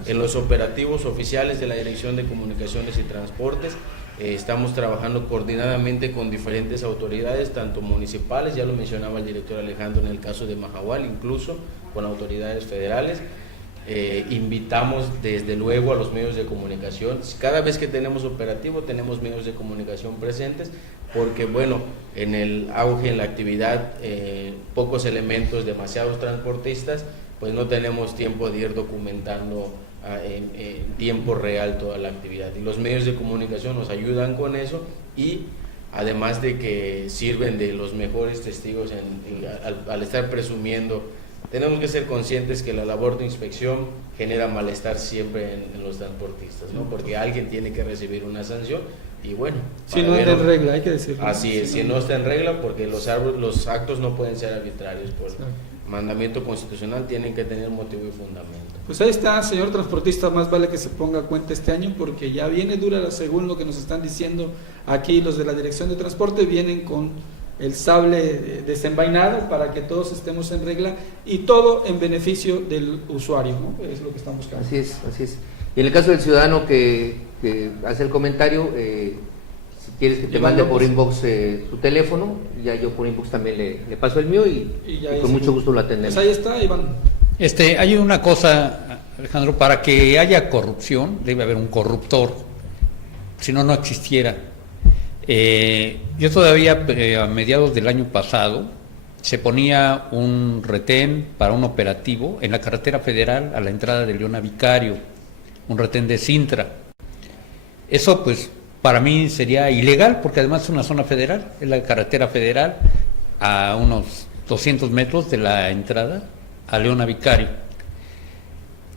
En los operativos oficiales de la Dirección de Comunicaciones y Transportes estamos trabajando coordinadamente con diferentes autoridades, tanto municipales, ya lo mencionaba el director Alejandro en el caso de Mahahual, incluso con autoridades federales. Invitamos desde luego a los medios de comunicación, cada vez que tenemos operativo tenemos medios de comunicación presentes porque bueno, en el auge, en la actividad, pocos elementos, demasiados transportistas, pues no tenemos tiempo de ir documentando en tiempo real toda la actividad y los medios de comunicación nos ayudan con eso y además de que sirven de los mejores testigos al estar presumiendo. Tenemos que ser conscientes que la labor de inspección genera malestar siempre en los transportistas, ¿no? Porque alguien tiene que recibir una sanción y bueno. Si no está en regla, hay que decirlo. Así es, si no está en regla, porque los actos no pueden ser arbitrarios, por Exacto. mandamiento constitucional tienen que tener motivo y fundamento. Pues ahí está, señor transportista, más vale que se ponga a cuenta este año porque ya viene dura, según lo que nos están diciendo aquí los de la Dirección de Transporte, vienen con el sable desenvainado para que todos estemos en regla y todo en beneficio del usuario, ¿no? Es lo que estamos buscando. Así es, así es. Y en el caso del ciudadano que hace el comentario, si quieres que te Iván mande por López. inbox su teléfono, ya yo por inbox también le paso el mío y ya con es- mucho gusto lo atendemos. Pues ahí está, Iván. Hay una cosa, Alejandro, para que haya corrupción debe haber un corruptor, si no, no existiera. Yo todavía a mediados del año pasado se ponía un retén para un operativo en la carretera federal a la entrada de Leona Vicario, un retén de Cintra. Eso pues para mí sería ilegal porque además es una zona federal, es la carretera federal a unos 200 metros de la entrada a Leona Vicario.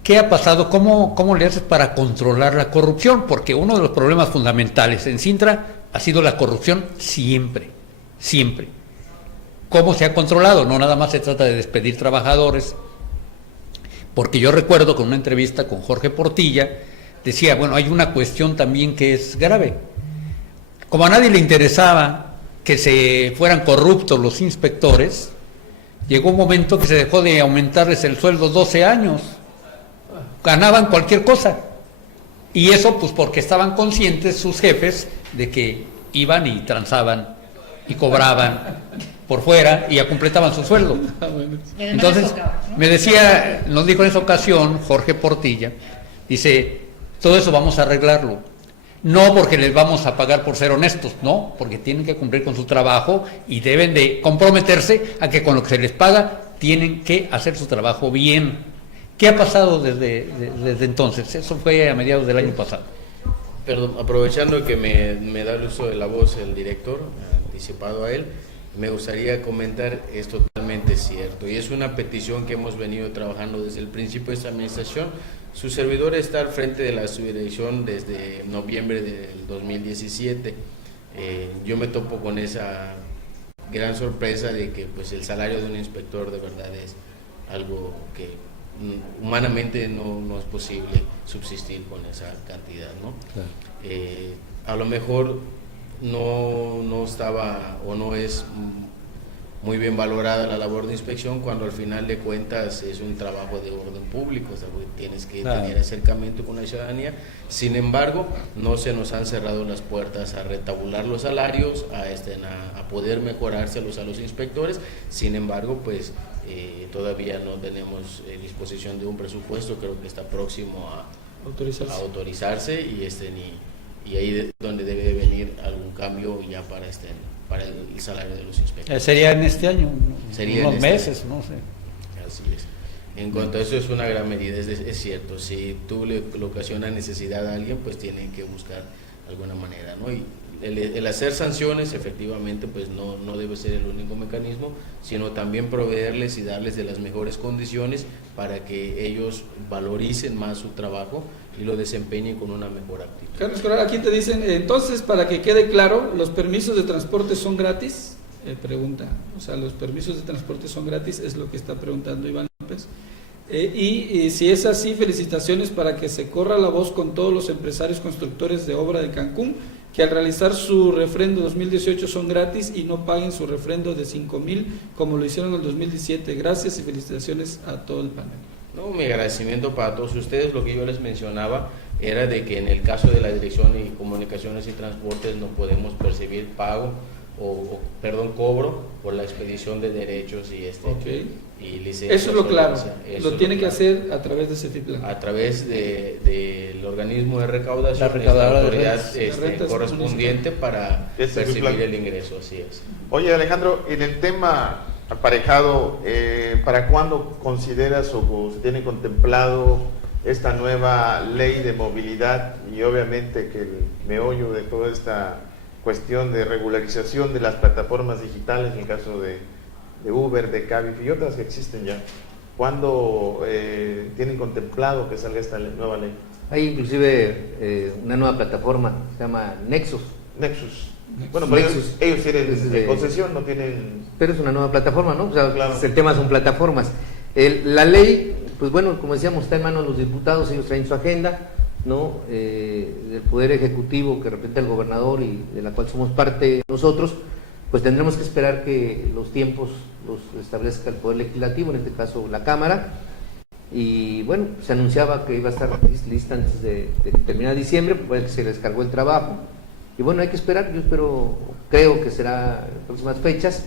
¿Qué ha pasado? ¿Cómo le haces para controlar la corrupción? Porque uno de los problemas fundamentales en Cintra ha sido la corrupción siempre, siempre. ¿Cómo se ha controlado? No nada más se trata de despedir trabajadores, porque yo recuerdo con una entrevista con Jorge Portilla, decía, bueno, hay una cuestión también que es grave. Como a nadie le interesaba que se fueran corruptos los inspectores, llegó un momento que se dejó de aumentarles el sueldo 12 años. Ganaban cualquier cosa. Y eso pues porque estaban conscientes sus jefes de que iban y transaban y cobraban por fuera y ya completaban su sueldo. Entonces, me decía, nos dijo en esa ocasión Jorge Portilla, dice, todo eso vamos a arreglarlo. No porque les vamos a pagar por ser honestos, no, porque tienen que cumplir con su trabajo y deben de comprometerse a que con lo que se les paga tienen que hacer su trabajo bien. ¿Qué ha pasado desde entonces? Eso fue a mediados del año pasado. Perdón, aprovechando que me da el uso de la voz el director, anticipado a él, me gustaría comentar, es totalmente cierto y es una petición que hemos venido trabajando desde el principio de esta administración. Su servidor está al frente de la subdirección desde noviembre del 2017. Yo me topo con esa gran sorpresa de que pues el salario de un inspector de verdad es algo que humanamente no es posible subsistir con esa cantidad, ¿no? Claro. A lo mejor no estaba o no es muy bien valorada la labor de inspección cuando al final de cuentas es un trabajo de orden público, o sea, tienes que tener acercamiento con la ciudadanía. Sin embargo, no se nos han cerrado las puertas a retabular los salarios, a poder mejorárselos a los inspectores. Sin embargo, pues todavía no tenemos disposición de un presupuesto, creo que está próximo a autorizarse y ahí es donde debe de venir algún cambio ya para el salario de los inspectores. Sería en este año, sería unos meses, no sé. Así es. En cuanto a eso es una gran medida, es cierto, si tú le ocasionas necesidad a alguien, pues tienen que buscar alguna manera, ¿no? Y el hacer sanciones efectivamente pues no debe ser el único mecanismo, sino también proveerles y darles de las mejores condiciones para que ellos valoricen más su trabajo y lo desempeñen con una mejor actitud. Carlos Corral, aquí te dicen, entonces para que quede claro, ¿los permisos de transporte son gratis? Pregunta, o sea, ¿los permisos de transporte son gratis? Es lo que está preguntando Iván López. Y si es así, felicitaciones para que se corra la voz con todos los empresarios constructores de obra de Cancún, que al realizar su refrendo 2018 son gratis y no paguen su refrendo de 5,000 como lo hicieron en el 2017. Gracias y felicitaciones a todo el panel. No, mi agradecimiento para todos ustedes. Lo que yo les mencionaba era de que en el caso de la Dirección de Comunicaciones y Transportes no podemos percibir pago cobro por la expedición de derechos y licencias. Eso es lo claro, lo tiene que hacer a través de CEFIPLAN. A través del organismo de recaudación, la autoridad correspondiente para percibir el ingreso, así es. Oye, Alejandro, en el tema aparejado, ¿para cuándo consideras o se tiene contemplado esta nueva ley de movilidad y obviamente que el meollo de toda esta cuestión de regularización de las plataformas digitales, en el caso de Uber, de Cabify y otras que existen ya? ¿Cuándo tienen contemplado que salga esta nueva ley? Hay inclusive una nueva plataforma, se llama Nexus. Bueno, pero ellos tienen concesión, no tienen... Pero es una nueva plataforma, ¿no? O sea, claro. El tema son plataformas. La ley, pues bueno, como decíamos, está en manos de los diputados, ellos traen su agenda, ¿no? Del Poder Ejecutivo que representa el gobernador y de la cual somos parte nosotros, pues tendremos que esperar que los tiempos los establezca el Poder Legislativo, en este caso la Cámara, y bueno, se anunciaba que iba a estar lista antes de terminar diciembre, pues se les cargó el trabajo, y bueno, hay que esperar, creo que será en próximas fechas.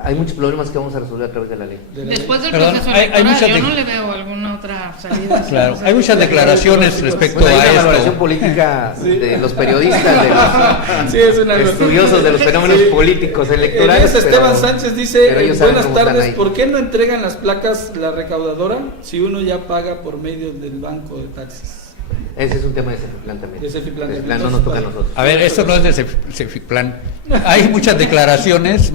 Hay muchos problemas que vamos a resolver a través de la ley. Después del proceso electoral, yo no le veo alguna otra salida. Claro, hay muchas declaraciones respecto Bueno, hay a una valoración esto. política Sí. de los periodistas, de los Sí, es una estudiosos de los fenómenos Sí. políticos electorales. Elías Esteban pero- Sánchez dice, pero ellos saben buenas cómo están tardes, ahí. ¿por qué no entregan las placas la recaudadora si uno ya paga por medio del banco de taxis? Ese es un tema de Cefiplan también. De Cefiplan. Cefiplan no nos toca a nosotros. A ver, esto no es de Cefiplan. Hay muchas declaraciones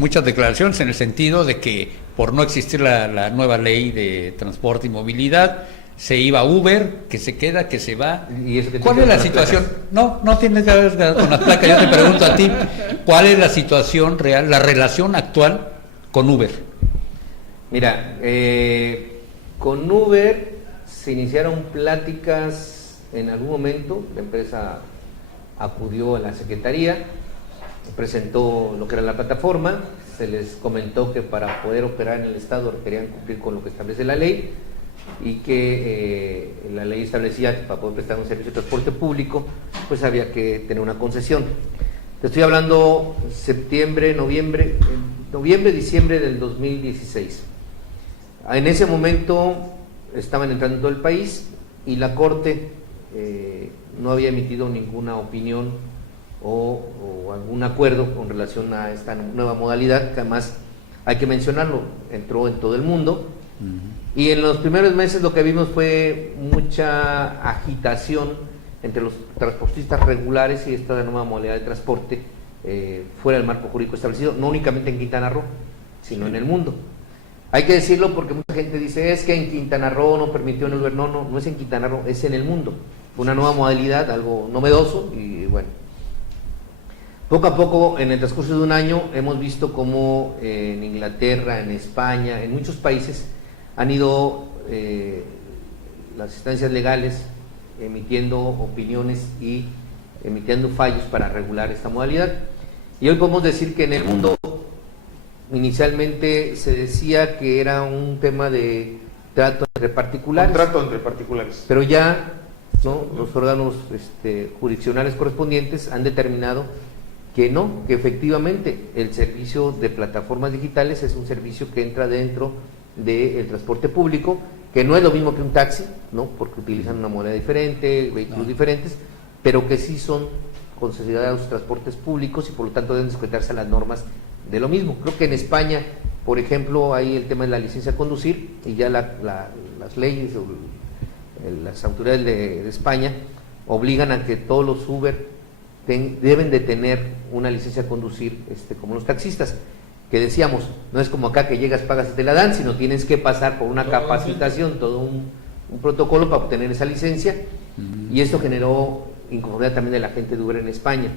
en el sentido de que por no existir la nueva ley de transporte y movilidad, se iba a Uber, que se queda, que se va. ¿Y eso qué ¿Cuál tiene es que la ver con las situación? No tiene que ver con las placas. Yo te pregunto a ti, ¿cuál es la situación real, la relación actual con Uber? Mira, con Uber se iniciaron pláticas en algún momento. La empresa acudió a la Secretaría, presentó lo que era la plataforma, se les comentó que para poder operar en el Estado requerían cumplir con lo que establece la ley y que la ley establecía que para poder prestar un servicio de transporte público pues había que tener una concesión. Te estoy hablando noviembre, diciembre del 2016. En ese momento estaban entrando en todo el país y la Corte no había emitido ninguna opinión o algún acuerdo con relación a esta nueva modalidad, que además hay que mencionarlo, entró en todo el mundo. Y en los primeros meses lo que vimos fue mucha agitación entre los transportistas regulares y esta nueva modalidad de transporte fuera del marco jurídico establecido, no únicamente en Quintana Roo, sino en el mundo. Hay que decirlo porque mucha gente dice, es que en Quintana Roo no permitió en Uber. No es en Quintana Roo, es en el mundo. Fue una nueva modalidad, algo novedoso y bueno. Poco a poco, en el transcurso de un año, hemos visto cómo en Inglaterra, en España, en muchos países han ido las instancias legales emitiendo opiniones y emitiendo fallos para regular esta modalidad. Y hoy podemos decir que en el mundo inicialmente se decía que era un tema de trato entre particulares. Contrato entre particulares. Pero ya, ¿no?, los órganos jurisdiccionales correspondientes han determinado que no, que efectivamente el servicio de plataformas digitales es un servicio que entra dentro del transporte público, que no es lo mismo que un taxi, ¿no?, porque utilizan una moneda diferente, vehículos diferentes, pero que sí son considerados transportes públicos y por lo tanto deben sujetarse a las normas de lo mismo. Creo que en España, por ejemplo, hay el tema de la licencia a conducir y ya las leyes o las autoridades de España obligan a que todos los Uber deben de tener una licencia a conducir como los taxistas, que decíamos, no es como acá que llegas, pagas y te la dan, sino tienes que pasar por una capacitación, todo un protocolo para obtener esa licencia, y esto generó inconformidad también de la gente de Uber en España.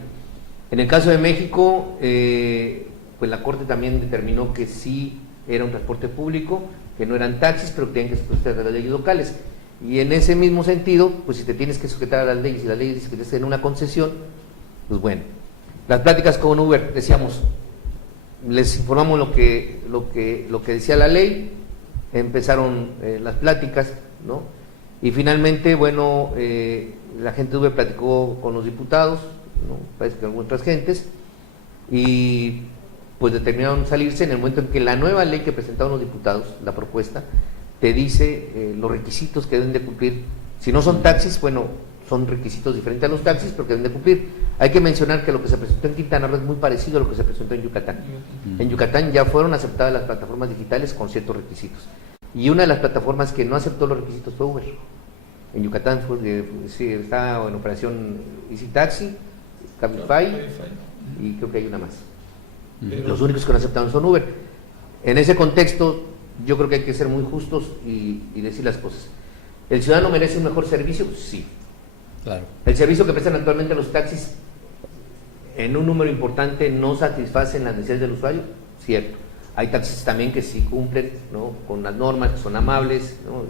En el caso de México, pues la Corte también determinó que sí era un transporte público, que no eran taxis, pero que tenían que sujetarse a las leyes locales. Y en ese mismo sentido, pues si te tienes que sujetar a las leyes y las leyes dicen que tienes que tener una concesión, pues bueno. Las pláticas con Uber, decíamos, les informamos lo que decía la ley, empezaron las pláticas, ¿no? Y finalmente, bueno, la gente de Uber platicó con los diputados, ¿no?, parece que algunas otras gentes, y pues determinaron salirse en el momento en que la nueva ley que presentaron los diputados, la propuesta, te dice los requisitos que deben de cumplir. Si no son taxis, bueno, son requisitos diferentes a los taxis, pero que deben de cumplir. Hay que mencionar que lo que se presentó en Quintana Roo es muy parecido a lo que se presentó en Yucatán. En Yucatán ya fueron aceptadas las plataformas digitales con ciertos requisitos. Y una de las plataformas que no aceptó los requisitos fue Uber. En Yucatán sí, está en operación Easy Taxi, Cabify, y creo que hay una más. Los únicos que no aceptaron son Uber. En ese contexto, yo creo que hay que ser muy justos y decir las cosas. ¿El ciudadano merece un mejor servicio? Sí. Claro. El servicio que prestan actualmente los taxis en un número importante no satisfacen las necesidades del usuario, cierto. Hay taxis también que sí cumplen, ¿no?, con las normas, que son amables, ¿no?,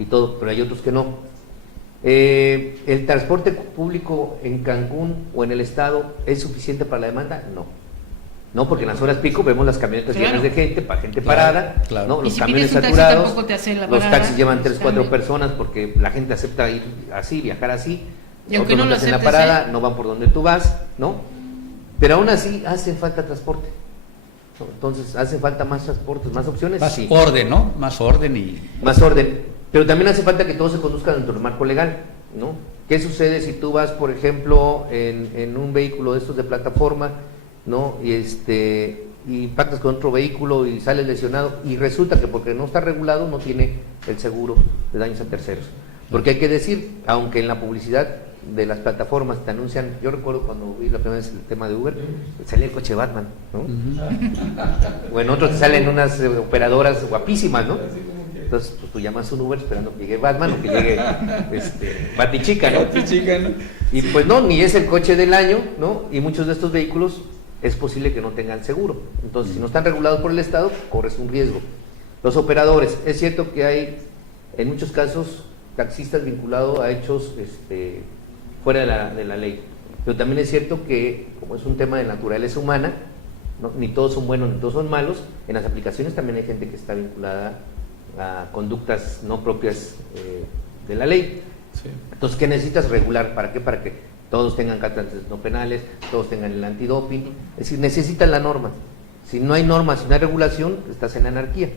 y todo, pero hay otros que no. ¿El transporte público en Cancún o en el estado es suficiente para la demanda? No, porque en las horas pico vemos las camionetas llenas de gente, gente parada, claro. ¿no?, los Y si camiones pides un taxi, saturados, tampoco te hace la los parada, taxis llevan 3, 4 cambio. personas porque la gente acepta ir así, viajar así. Y aunque Otros no lo te hacen la aceptes, parada, no van por donde tú vas, ¿no? Pero aún así hace falta transporte, ¿no? Entonces hace falta más transportes, más opciones, Más sí. orden, ¿no? Más orden y... Más orden. Pero también hace falta que todo se conduzca dentro del marco legal, ¿no? ¿Qué sucede si tú vas, por ejemplo, en un vehículo de estos de plataforma, ¿no? Y impactas con otro vehículo y sales lesionado y resulta que porque no está regulado no tiene el seguro de daños a terceros? Porque hay que decir, aunque en la publicidad de las plataformas te anuncian, yo recuerdo cuando vi la primera vez el tema de Uber, salía el coche Batman, ¿no? O en otros te salen unas operadoras guapísimas, ¿no? Entonces, pues tú llamas un Uber esperando que llegue Batman o que llegue Batichica, ¿no? Batichica, ¿no? Y pues no, ni es el coche del año, ¿no? Y muchos de estos vehículos es posible que no tengan seguro. Entonces, si no están regulados por el Estado, corres un riesgo. Los operadores, es cierto que hay, en muchos casos, taxistas vinculados a hechos fuera de la ley. Pero también es cierto que, como es un tema de naturaleza humana, ¿no? Ni todos son buenos ni todos son malos, en las aplicaciones también hay gente que está vinculada a conductas no propias de la ley. Sí. Entonces, ¿qué necesitas regular? ¿Para qué? Para que todos tengan catastros no penales, todos tengan el antidoping. Es decir, necesitan la norma. Si no hay norma, si no hay regulación, estás en anarquía.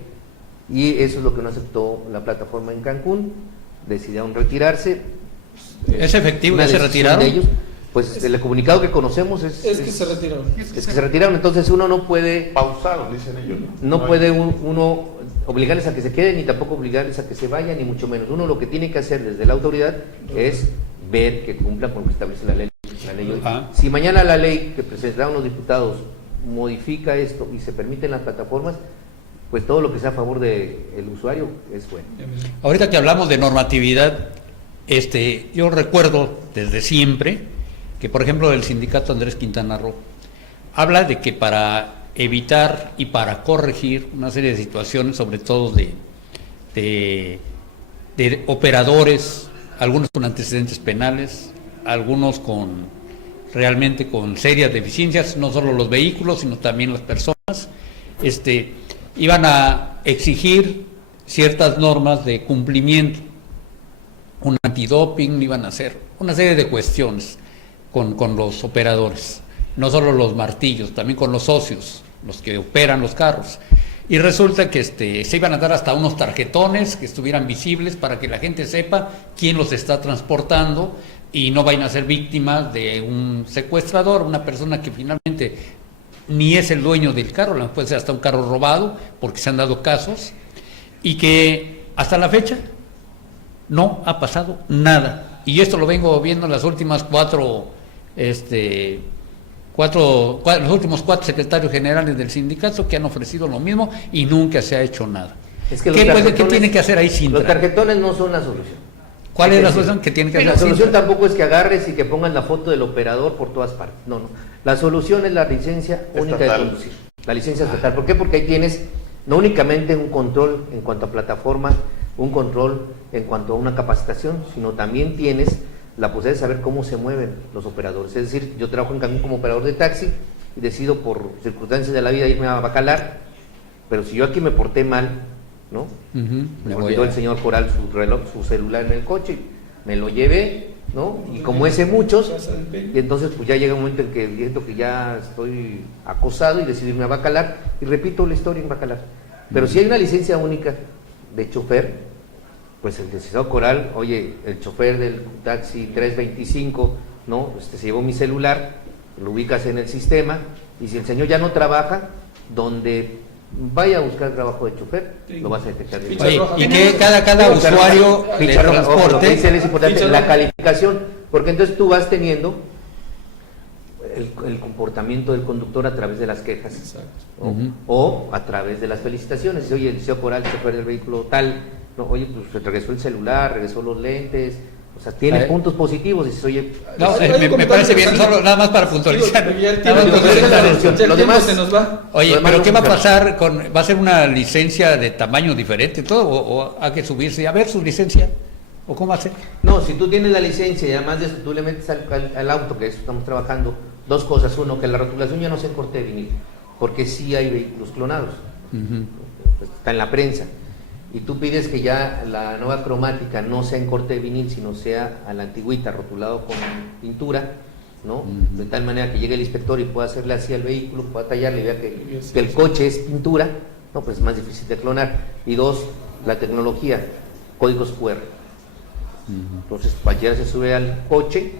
Y eso es lo que no aceptó la plataforma en Cancún. Decidieron retirarse. ¿Es efectivo que se retiraron? De ellos, pues el comunicado que conocemos es que se retiraron. Es que se retiraron. Entonces uno no puede... Pausaron, dicen ellos, ¿no? No puede uno obligarles a que se queden, ni tampoco obligarles a que se vayan, ni mucho menos. Uno lo que tiene que hacer desde la autoridad es ver que cumplan con lo que establece la ley. Si mañana la ley que presentaron los diputados modifica esto y se permiten las plataformas, pues todo lo que sea a favor del usuario es bueno. Ahorita que hablamos de normatividad, yo recuerdo desde siempre que, por ejemplo, el sindicato Andrés Quintana Roo habla de que para evitar y para corregir una serie de situaciones, sobre todo de operadores, algunos con antecedentes penales, algunos realmente con serias deficiencias, no solo los vehículos, sino también las personas, iban a exigir ciertas normas de cumplimiento, un antidoping, iban a hacer una serie de cuestiones con los operadores, no solo los martillos, también con los socios, los que operan los carros. Y resulta que se iban a dar hasta unos tarjetones que estuvieran visibles para que la gente sepa quién los está transportando y no vayan a ser víctimas de un secuestrador, una persona que finalmente ni es el dueño del carro, puede ser hasta un carro robado, porque se han dado casos, y que hasta la fecha no ha pasado nada. Y esto lo vengo viendo en las últimas los últimos 4 secretarios generales del sindicato que han ofrecido lo mismo y nunca se ha hecho nada. Es que ¿Qué tiene que hacer ahí Cintra? Los tarjetones no son la solución. ¿Cuál es la solución que tiene que hacer? La solución tampoco es que agarres y que pongan la foto del operador por todas partes. No. La solución es la licencia única de conducir. La licencia estatal. ¿Por qué? Porque ahí tienes no únicamente un control en cuanto a plataforma, un control en cuanto a una capacitación, sino también tienes la posibilidad de saber cómo se mueven los operadores. Es decir, yo trabajo en Cancún como operador de taxi y decido por circunstancias de la vida irme a Bacalar, pero si yo aquí me porté mal, ¿no? Me olvidó el señor Coral su reloj, su celular en el coche, me lo llevé, ¿no? Y como ese muchos, y entonces pues ya llega un momento en que siento que ya estoy acosado y decido irme a Bacalar y repito la historia en Bacalar. Pero si hay una licencia única de chofer, pues el licenciado Coral, oye, el chofer del taxi 325, ¿no? Se llevó mi celular, lo ubicas en el sistema, y si el señor ya no trabaja, donde vaya a buscar trabajo de chofer, lo vas a detectar. Oye, y que cada usuario de transporte, lo que dice él es importante, la calificación, porque entonces tú vas teniendo el comportamiento del conductor a través de las quejas, o a través de las felicitaciones. Oye, el licenciado Coral, chofer del vehículo tal, no, oye, pues regresó el celular, regresó los lentes, o sea, tiene puntos positivos. Y dices, oye, no, me parece bien, solo nada más para puntualizar. Lo demás se nos va. Oye, pero ¿qué va a pasar va a ser una licencia de tamaño diferente todo o hay que subirse a ver su licencia? ¿O cómo hace? No, si tú tienes la licencia y además de eso tú le metes al auto, que eso estamos trabajando, 2 cosas. Uno, que la rotulación ya no sea en corte de vinil, porque sí hay vehículos clonados, pues está en la prensa. Y tú pides que ya la nueva cromática no sea en corte de vinil, sino sea a la antigüita, rotulado con pintura, ¿no? De tal manera que llegue el inspector y pueda hacerle así al vehículo, pueda tallarle y vea que el coche es pintura, no, pues es más difícil de clonar. Y 2, la tecnología. códigos QR. Entonces cualquiera se sube al coche,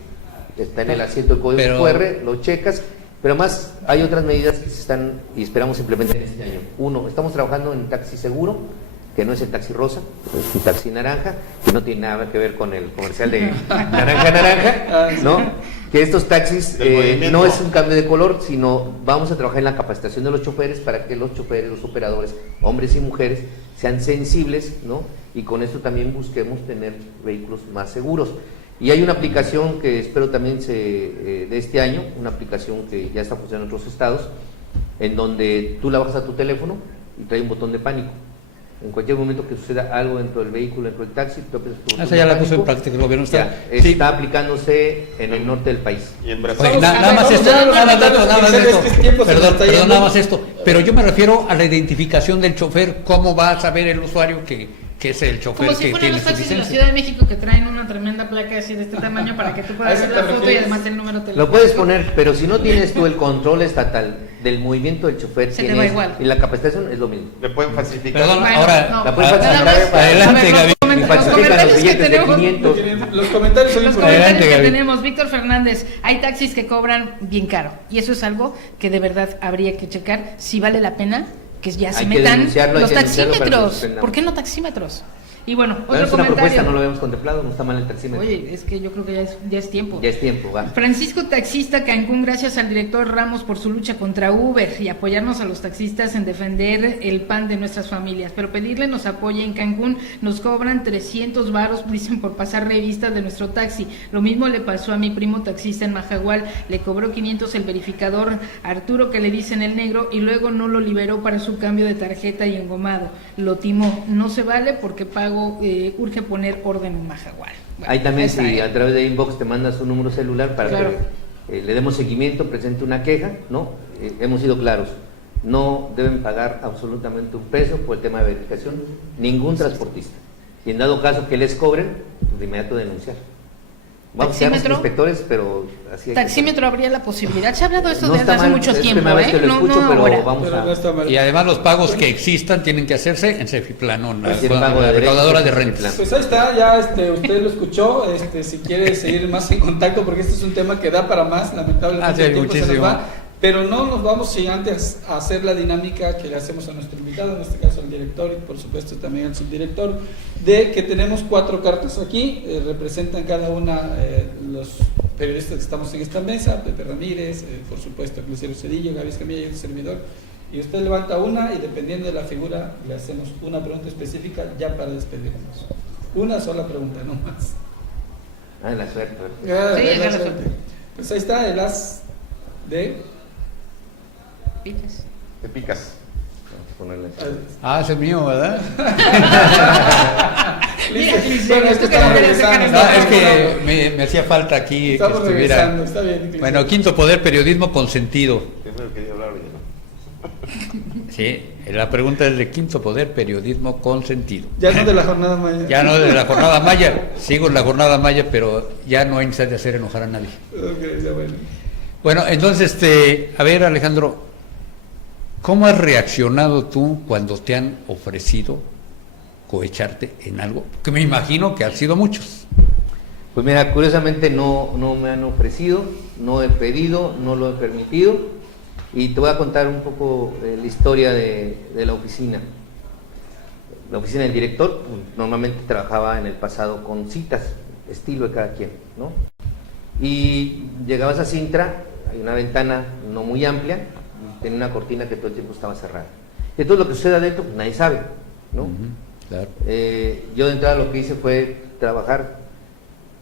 está en el asiento de código QR, lo checas, pero además hay otras medidas que se están y esperamos implementar este año. Uno, estamos trabajando en taxi seguro, que no es el taxi rosa, es un taxi naranja, que no tiene nada que ver con el comercial de naranja, ¿no? Que estos taxis no es un cambio de color, sino vamos a trabajar en la capacitación de los choferes para que los choferes, los operadores, hombres y mujeres, sean sensibles, ¿no? Y con esto también busquemos tener vehículos más seguros. Y hay una aplicación que espero también de este año, una aplicación que ya está funcionando en otros estados, en donde tú la bajas a tu teléfono y trae un botón de pánico. En cualquier momento que suceda algo dentro del vehículo, dentro del taxi, tú apretas tu botón Esa ya de la puso en pánico. práctica el gobierno. Está aplicándose en el norte del país. Y en Brasil. Oye, nada más esto, perdón, nada más esto. Pero yo me refiero a la identificación del chofer, cómo va a saber el usuario que es el chofer Como si que fueran tiene los su taxis de la licencia. Ciudad de México que traen una tremenda placa así de este tamaño para que tú puedas ¿A eso hacer te la foto y refieres? además el número telefónico. Lo puedes poner, pero si no tienes tú el control estatal del movimiento del chofer, Se te va igual. y la capacitación es lo mismo. Le pueden falsificar. Perdón, Bueno, ahora, no. La pueden Nada falsificar. más, Adelante, a ver, Gaby. Y los falsifican los comentarios que billetes de tenemos. 500. Los comentarios son Los importantes. comentarios Adelante, que Gaby. tenemos, Víctor Fernández, hay taxis que cobran bien caro y eso es algo que de verdad habría que checar si vale la pena que ya se Hay que metan denunciarlo, hay los que denunciarlo para que lo taxímetros. suspendamos. ¿Por qué no taxímetros? Y bueno, Bueno, otro es una propuesta, comentario. no lo habíamos contemplado, no está mal el taxímetro. Oye, es que yo creo que ya es tiempo. Ya es tiempo, va. Francisco Taxista Cancún, gracias al director Ramos por su lucha contra Uber y apoyarnos a los taxistas en defender el pan de nuestras familias. Pero pedirle nos apoye en Cancún, nos cobran 300 varos, dicen, por pasar revista de nuestro taxi. Lo mismo le pasó a mi primo taxista en Majagual, le cobró 500 el verificador Arturo, que le dicen el negro, y luego no lo liberó para su cambio de tarjeta y engomado. Lo timó, no se vale porque pago, urge poner orden en Majagual. Bueno, Ahí también, esa si es. a través de inbox te mandas un número celular para Claro. que le demos seguimiento, presente una queja, ¿no? Hemos sido claros, no deben pagar absolutamente un peso por el tema de verificación, ningún transportista. Y en dado caso que les cobren, pues de inmediato denunciar. Vamos a ser ¿Taxímetro? inspectores, pero así hay que Taxímetro habría la posibilidad. Se ha hablado de esto No desde está hace mal, mucho es tiempo, primera vez que lo no, escucho, no pero ahora. vamos Pero no a... está mal. Y además los pagos que existan tienen que hacerse en Cefiplano, en la, Cualquier pago de la recaudadora de derechos, rentas. Pues ahí está, ya usted lo escuchó, si quiere seguir más en contacto, porque este es un tema que da para más, lamentablemente Sí, el tiempo se nos muchísimo. va, pero no nos vamos sin antes a hacer la dinámica que le hacemos a nuestro invitado, en este caso al director y por supuesto también al subdirector, de que tenemos 4 cartas aquí, representan cada una los periodistas que estamos en esta mesa, Pepe Ramírez, por supuesto Crucero Cedillo, Gaby Escamilla y el servidor, y usted levanta una y dependiendo de la figura le hacemos una pregunta específica ya para despedirnos. Una sola pregunta, no más. Ah, la suerte. Sí, agarra suerte. Pues ahí está el as de... Pites. Te picas. Vamos a ponerle así. Ah, ese es mío, ¿verdad? Mira, Listo. Cliseo, Bueno, es que tú que estamos no querías sacar regresando. No, esto. es que me hacía falta aquí que Estamos estuviera. regresando, está bien. Cliseo. Bueno, quinto poder, periodismo consentido. Primero quería hablar, oye, ¿no? Sí, la pregunta es de quinto poder, periodismo consentido. Ya no de la jornada mañana. Ya no de la jornada maya, sigo en la jornada maya, pero ya no hay necesidad de hacer enojar a nadie. Ok, ya bueno. Bueno, entonces, a ver, Alejandro, ¿cómo has reaccionado tú cuando te han ofrecido cohecharte en algo? Que me imagino que han sido muchos. Pues mira, curiosamente no me han ofrecido, no he pedido, no lo he permitido, y te voy a contar un poco la historia de la oficina. La oficina del director, pues, normalmente trabajaba en el pasado con citas, estilo de cada quien, ¿no? Y llegabas a Cintra, hay una ventana no muy amplia, y tenía una cortina que todo el tiempo estaba cerrada. Y entonces lo que sucede adentro, pues nadie sabe, ¿no? Claro. Yo de entrada lo que hice fue trabajar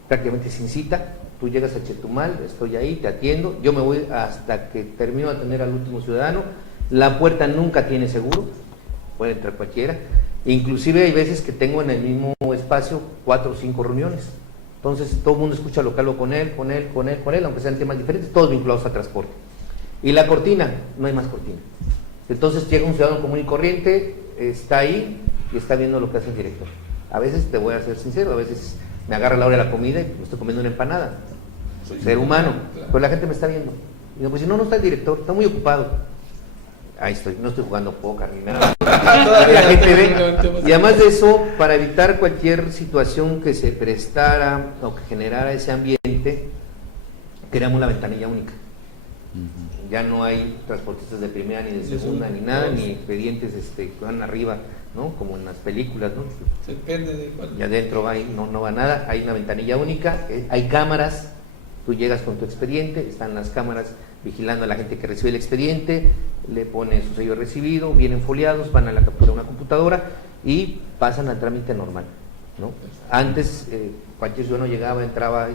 prácticamente sin cita. Tú llegas a Chetumal, estoy ahí, te atiendo, yo me voy hasta que termino de atender al último ciudadano. La puerta nunca tiene seguro, puede entrar cualquiera. Inclusive hay veces que tengo en el mismo espacio 4 o 5 reuniones. Entonces todo el mundo escucha lo que hablo con él, aunque sean temas diferentes, todos vinculados a transporte. Y la cortina, no hay más cortina. Entonces llega un ciudadano común y corriente, está ahí y está viendo lo que hace el director. A veces, te voy a ser sincero, a veces me agarra la hora de la comida y me estoy comiendo una empanada. Soy ser humano, Claro. pero la gente me está viendo. Y digo, pues si no está el director, está muy ocupado. Ahí estoy, no estoy jugando póker ni nada. La gente ve. Y además de eso, para evitar cualquier situación que se prestara o que generara ese ambiente, creamos la ventanilla única. Ya no hay transportistas de primera ni de segunda ni nada, ni expedientes que van arriba, ¿no? Como en las películas, ¿no? Depende de cuál. Y adentro no va nada, hay una ventanilla única, hay cámaras, tú llegas con tu expediente, están las cámaras vigilando a la gente que recibe el expediente, le ponen su sello recibido, vienen foliados, van a la captura de una computadora y pasan al trámite normal, ¿no? Antes cualquier ciudadano llegaba, entraba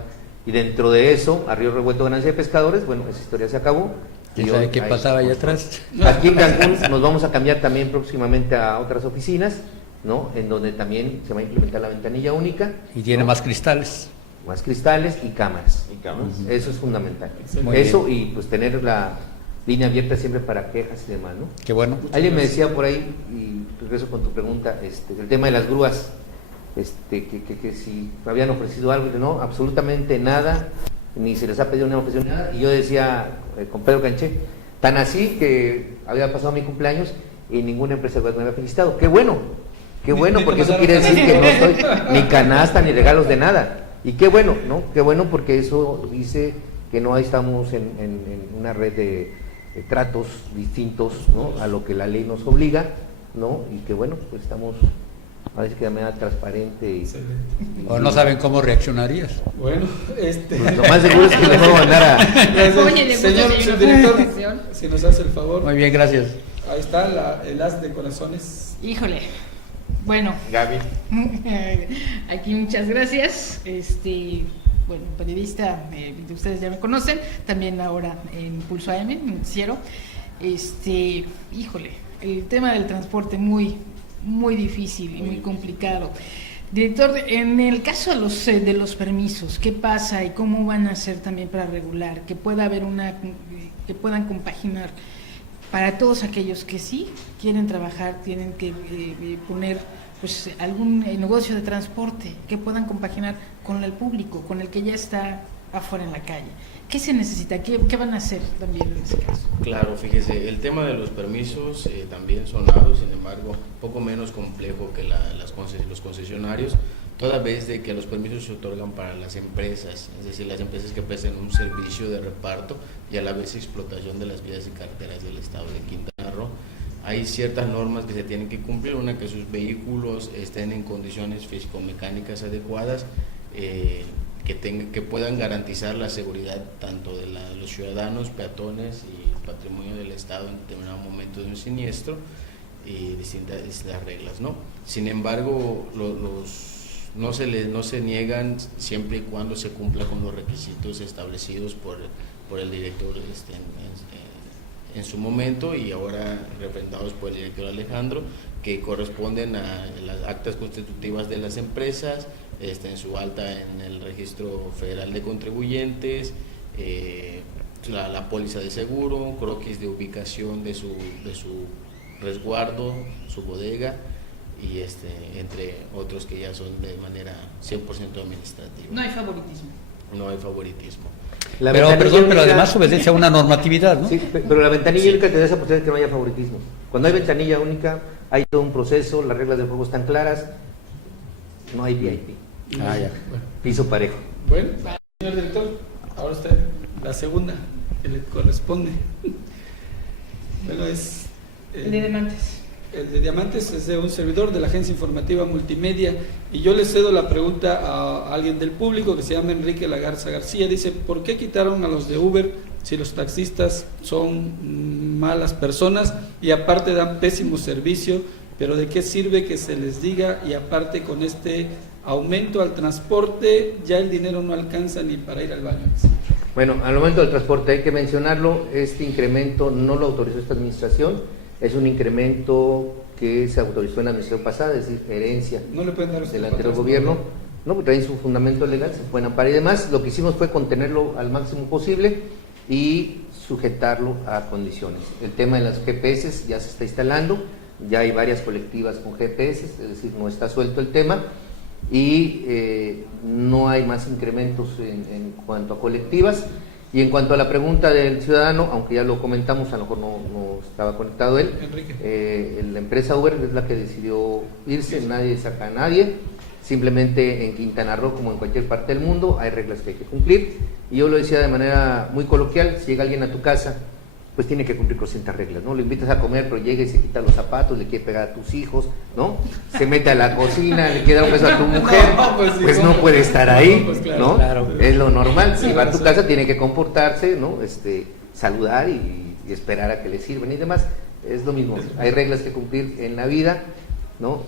y dentro de eso, a Río Revuelto Ganancia de Pescadores, bueno, esa historia se acabó. ¿Quién sabe qué pasaba allá atrás? Aquí en Cancún nos vamos a cambiar también próximamente a otras oficinas, ¿no? En donde también se va a implementar la ventanilla única. Y tiene más cristales. Más cristales y cámaras. Y cámaras. Eso es fundamental. Muy Eso bien. Y pues tener la línea abierta siempre para quejas y demás, ¿no? Qué bueno. Alguien me decía por ahí, y regreso con tu pregunta, el tema de las grúas, que si me habían ofrecido algo, no, absolutamente nada, ni se les ha pedido nada. Y yo decía con Pedro Canché, tan así que había pasado mi cumpleaños y ninguna empresa me había felicitado. Qué bueno, porque eso quiere decir que no estoy ni canasta ni regalos de nada. Y qué bueno, ¿no? Qué bueno, porque eso dice que no estamos en una red de tratos distintos, ¿no? A lo que la ley nos obliga, ¿no? Y que bueno, pues estamos, a veces que de manera transparente O no saben cómo reaccionarías. Bueno, pues lo más seguro es que le puedo mandar a... Oye, le señor puse subdirector, dirección. si nos hace el favor. Muy bien, gracias. Ahí está el as de corazones. Híjole. Bueno, Gaby. aquí muchas gracias. Bueno, periodista, ustedes ya me conocen, también ahora en Pulso AM, noticiero. Híjole, el tema del transporte muy difícil y muy complicado. Director, en el caso de los permisos, ¿qué pasa y cómo van a hacer también para regular? Que pueda haber que puedan compaginar para todos aquellos que sí quieren trabajar, tienen que poner pues algún negocio de transporte, que puedan compaginar con el público, con el que ya está afuera en la calle. ¿Qué se necesita? ¿Qué van a hacer también en ese caso? Claro, fíjese, el tema de los permisos también sonado, sin embargo, poco menos complejo que los concesionarios, toda vez de que los permisos se otorgan para las empresas, es decir, las empresas que prestan un servicio de reparto y a la vez explotación de las vías y carreteras del estado de Quintana Roo. Hay ciertas normas que se tienen que cumplir, una que sus vehículos estén en condiciones físico-mecánicas adecuadas, que puedan garantizar la seguridad tanto de los ciudadanos, peatones y patrimonio del Estado en determinado momento de un siniestro y distintas reglas, ¿no? Sin embargo, no se niegan siempre y cuando se cumpla con los requisitos establecidos por el director en su momento y ahora refrendados por el director Alejandro, que corresponden a las actas constitutivas de las empresas, en su alta en el Registro Federal de Contribuyentes, la póliza de seguro, croquis de ubicación de su resguardo, su bodega y entre otros que ya son de manera 100% administrativa. No hay favoritismo. No hay favoritismo. Pero además obedece a una normatividad, ¿no? Sí, pero la ventanilla única te da esa posibilidad de que no haya favoritismo. Cuando hay ventanilla única, hay todo un proceso, las reglas del juego están claras, no hay VIP. Ah, ya. Piso parejo. Bueno, señor director, ahora usted, la segunda que le corresponde. Bueno, es... El de Diamantes. El de Diamantes es de un servidor de la Agencia Informativa Multimedia y yo le cedo la pregunta a alguien del público que se llama Enrique Lagarza García. Dice, ¿por qué quitaron a los de Uber si los taxistas son malas personas y aparte dan pésimo servicio? Pero ¿de qué sirve que se les diga y aparte con este aumento al transporte ya el dinero no alcanza ni para ir al baño? Bueno, al momento del transporte hay que mencionarlo, este incremento no lo autorizó esta administración. Es un incremento que se autorizó en la administración pasada, es decir, herencia no le pueden dar del anterior gobierno. No, porque traen su fundamento legal, se pueden amparar y demás. Lo que hicimos fue contenerlo al máximo posible y sujetarlo a condiciones. El tema de las GPS ya se está instalando, ya hay varias colectivas con GPS, es decir, no está suelto el tema y no hay más incrementos en cuanto a colectivas. Y en cuanto a la pregunta del ciudadano, aunque ya lo comentamos, a lo mejor no estaba conectado él, la empresa Uber es la que decidió irse, nadie saca a nadie, simplemente en Quintana Roo, como en cualquier parte del mundo, hay reglas que hay que cumplir, y yo lo decía de manera muy coloquial, si llega alguien a tu casa, pues tiene que cumplir con ciertas reglas, ¿no? Lo invitas a comer, pero llega y se quita los zapatos, le quiere pegar a tus hijos, ¿no? Se mete a la cocina, le quiere dar un beso a tu mujer, pues no puede estar ahí, ¿no? Es lo normal. Si va a tu casa tiene que comportarse, ¿no? Saludar y esperar a que le sirvan y demás. Es lo mismo. Hay reglas que cumplir en la vida, ¿no?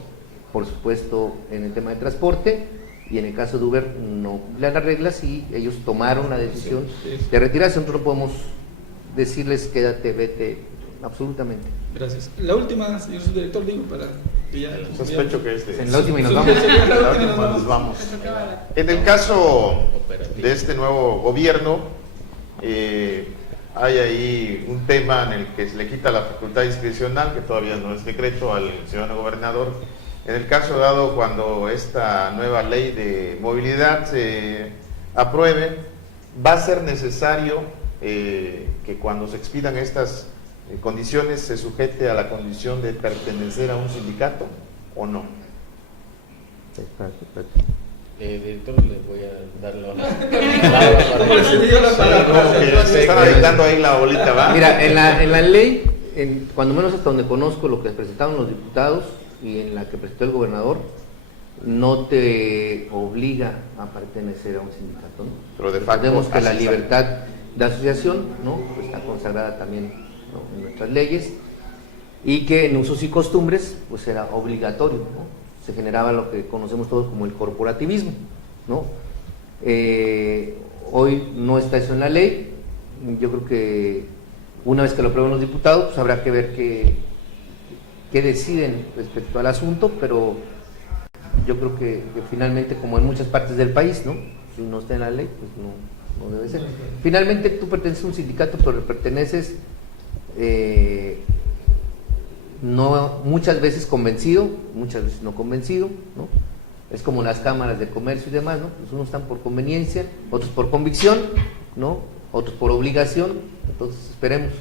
Por supuesto, en el tema de transporte, y en el caso de Uber no cumplen las reglas y ellos tomaron la decisión de retirarse. Nosotros no podemos decirles quédate, vete, absolutamente. Gracias. La última, señor subdirector, digo, para que ya... Sospecho que es En la última y nos vamos. La última nos vamos. En el caso de este nuevo gobierno, hay ahí un tema en el que se le quita la facultad discrecional, que todavía no es decreto, al ciudadano gobernador. En el caso dado, cuando esta nueva ley de movilidad se apruebe, va a ser necesario que cuando se expidan estas condiciones se sujete a la condición de pertenecer a un sindicato o no. Director, le voy a dar la Como que se están aventando ahí la bolita, ¿va? Mira, en la ley, cuando menos hasta donde conozco lo que presentaron los diputados y en la que presentó el gobernador, no te obliga a pertenecer a un sindicato, ¿no? Pero de facto, recordemos que la así libertad de asociación, ¿no? Pues está consagrada también, ¿no? En nuestras leyes, y que en usos y costumbres pues era obligatorio, ¿no? Se generaba lo que conocemos todos como el corporativismo, ¿no? Hoy no está eso en la ley. Yo creo que una vez que lo aprueben los diputados, pues habrá que ver qué deciden respecto al asunto, pero yo creo que finalmente, como en muchas partes del país, ¿no? Si no está en la ley, pues no debe ser. Finalmente tú perteneces a un sindicato, pero perteneces no muchas veces convencido, muchas veces no convencido, ¿no? Es como las cámaras de comercio y demás, ¿no? Pues unos están por conveniencia, otros por convicción, ¿no? Otros por obligación. Entonces esperemos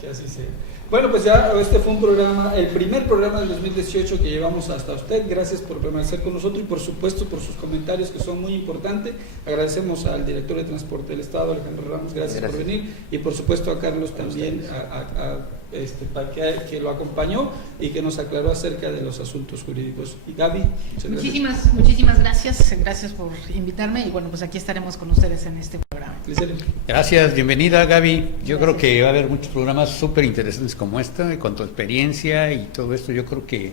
que así sea. Bueno, pues ya este fue un programa, el primer programa del 2018 que llevamos hasta usted. Gracias por permanecer con nosotros y por supuesto por sus comentarios que son muy importantes. Agradecemos al director de Transporte del Estado, Alejandro Ramos, gracias por venir, y por supuesto a Carlos también, para que lo acompañó y que nos aclaró acerca de los asuntos jurídicos. Y Gaby, muchísimas gracias por invitarme, y bueno, pues aquí estaremos con ustedes en este programa. Gracias, bienvenida Gaby. Yo creo que va a haber muchos programas súper interesantes como esta, con tu experiencia y todo esto. Yo creo que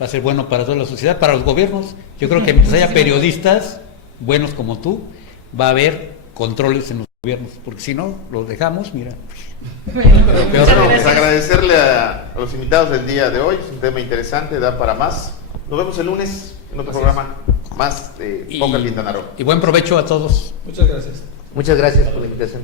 va a ser bueno para toda la sociedad, para los gobiernos. Yo creo que mientras haya periodistas buenos como tú, va a haber controles en los gobiernos, porque si no, los dejamos, mira. Bueno, pues agradecerle a los invitados del día de hoy, es un tema interesante, da para más. Nos vemos el lunes en otro programa más de Póker Quintana Roo. Y buen provecho a todos. Muchas gracias. Muchas gracias por la invitación.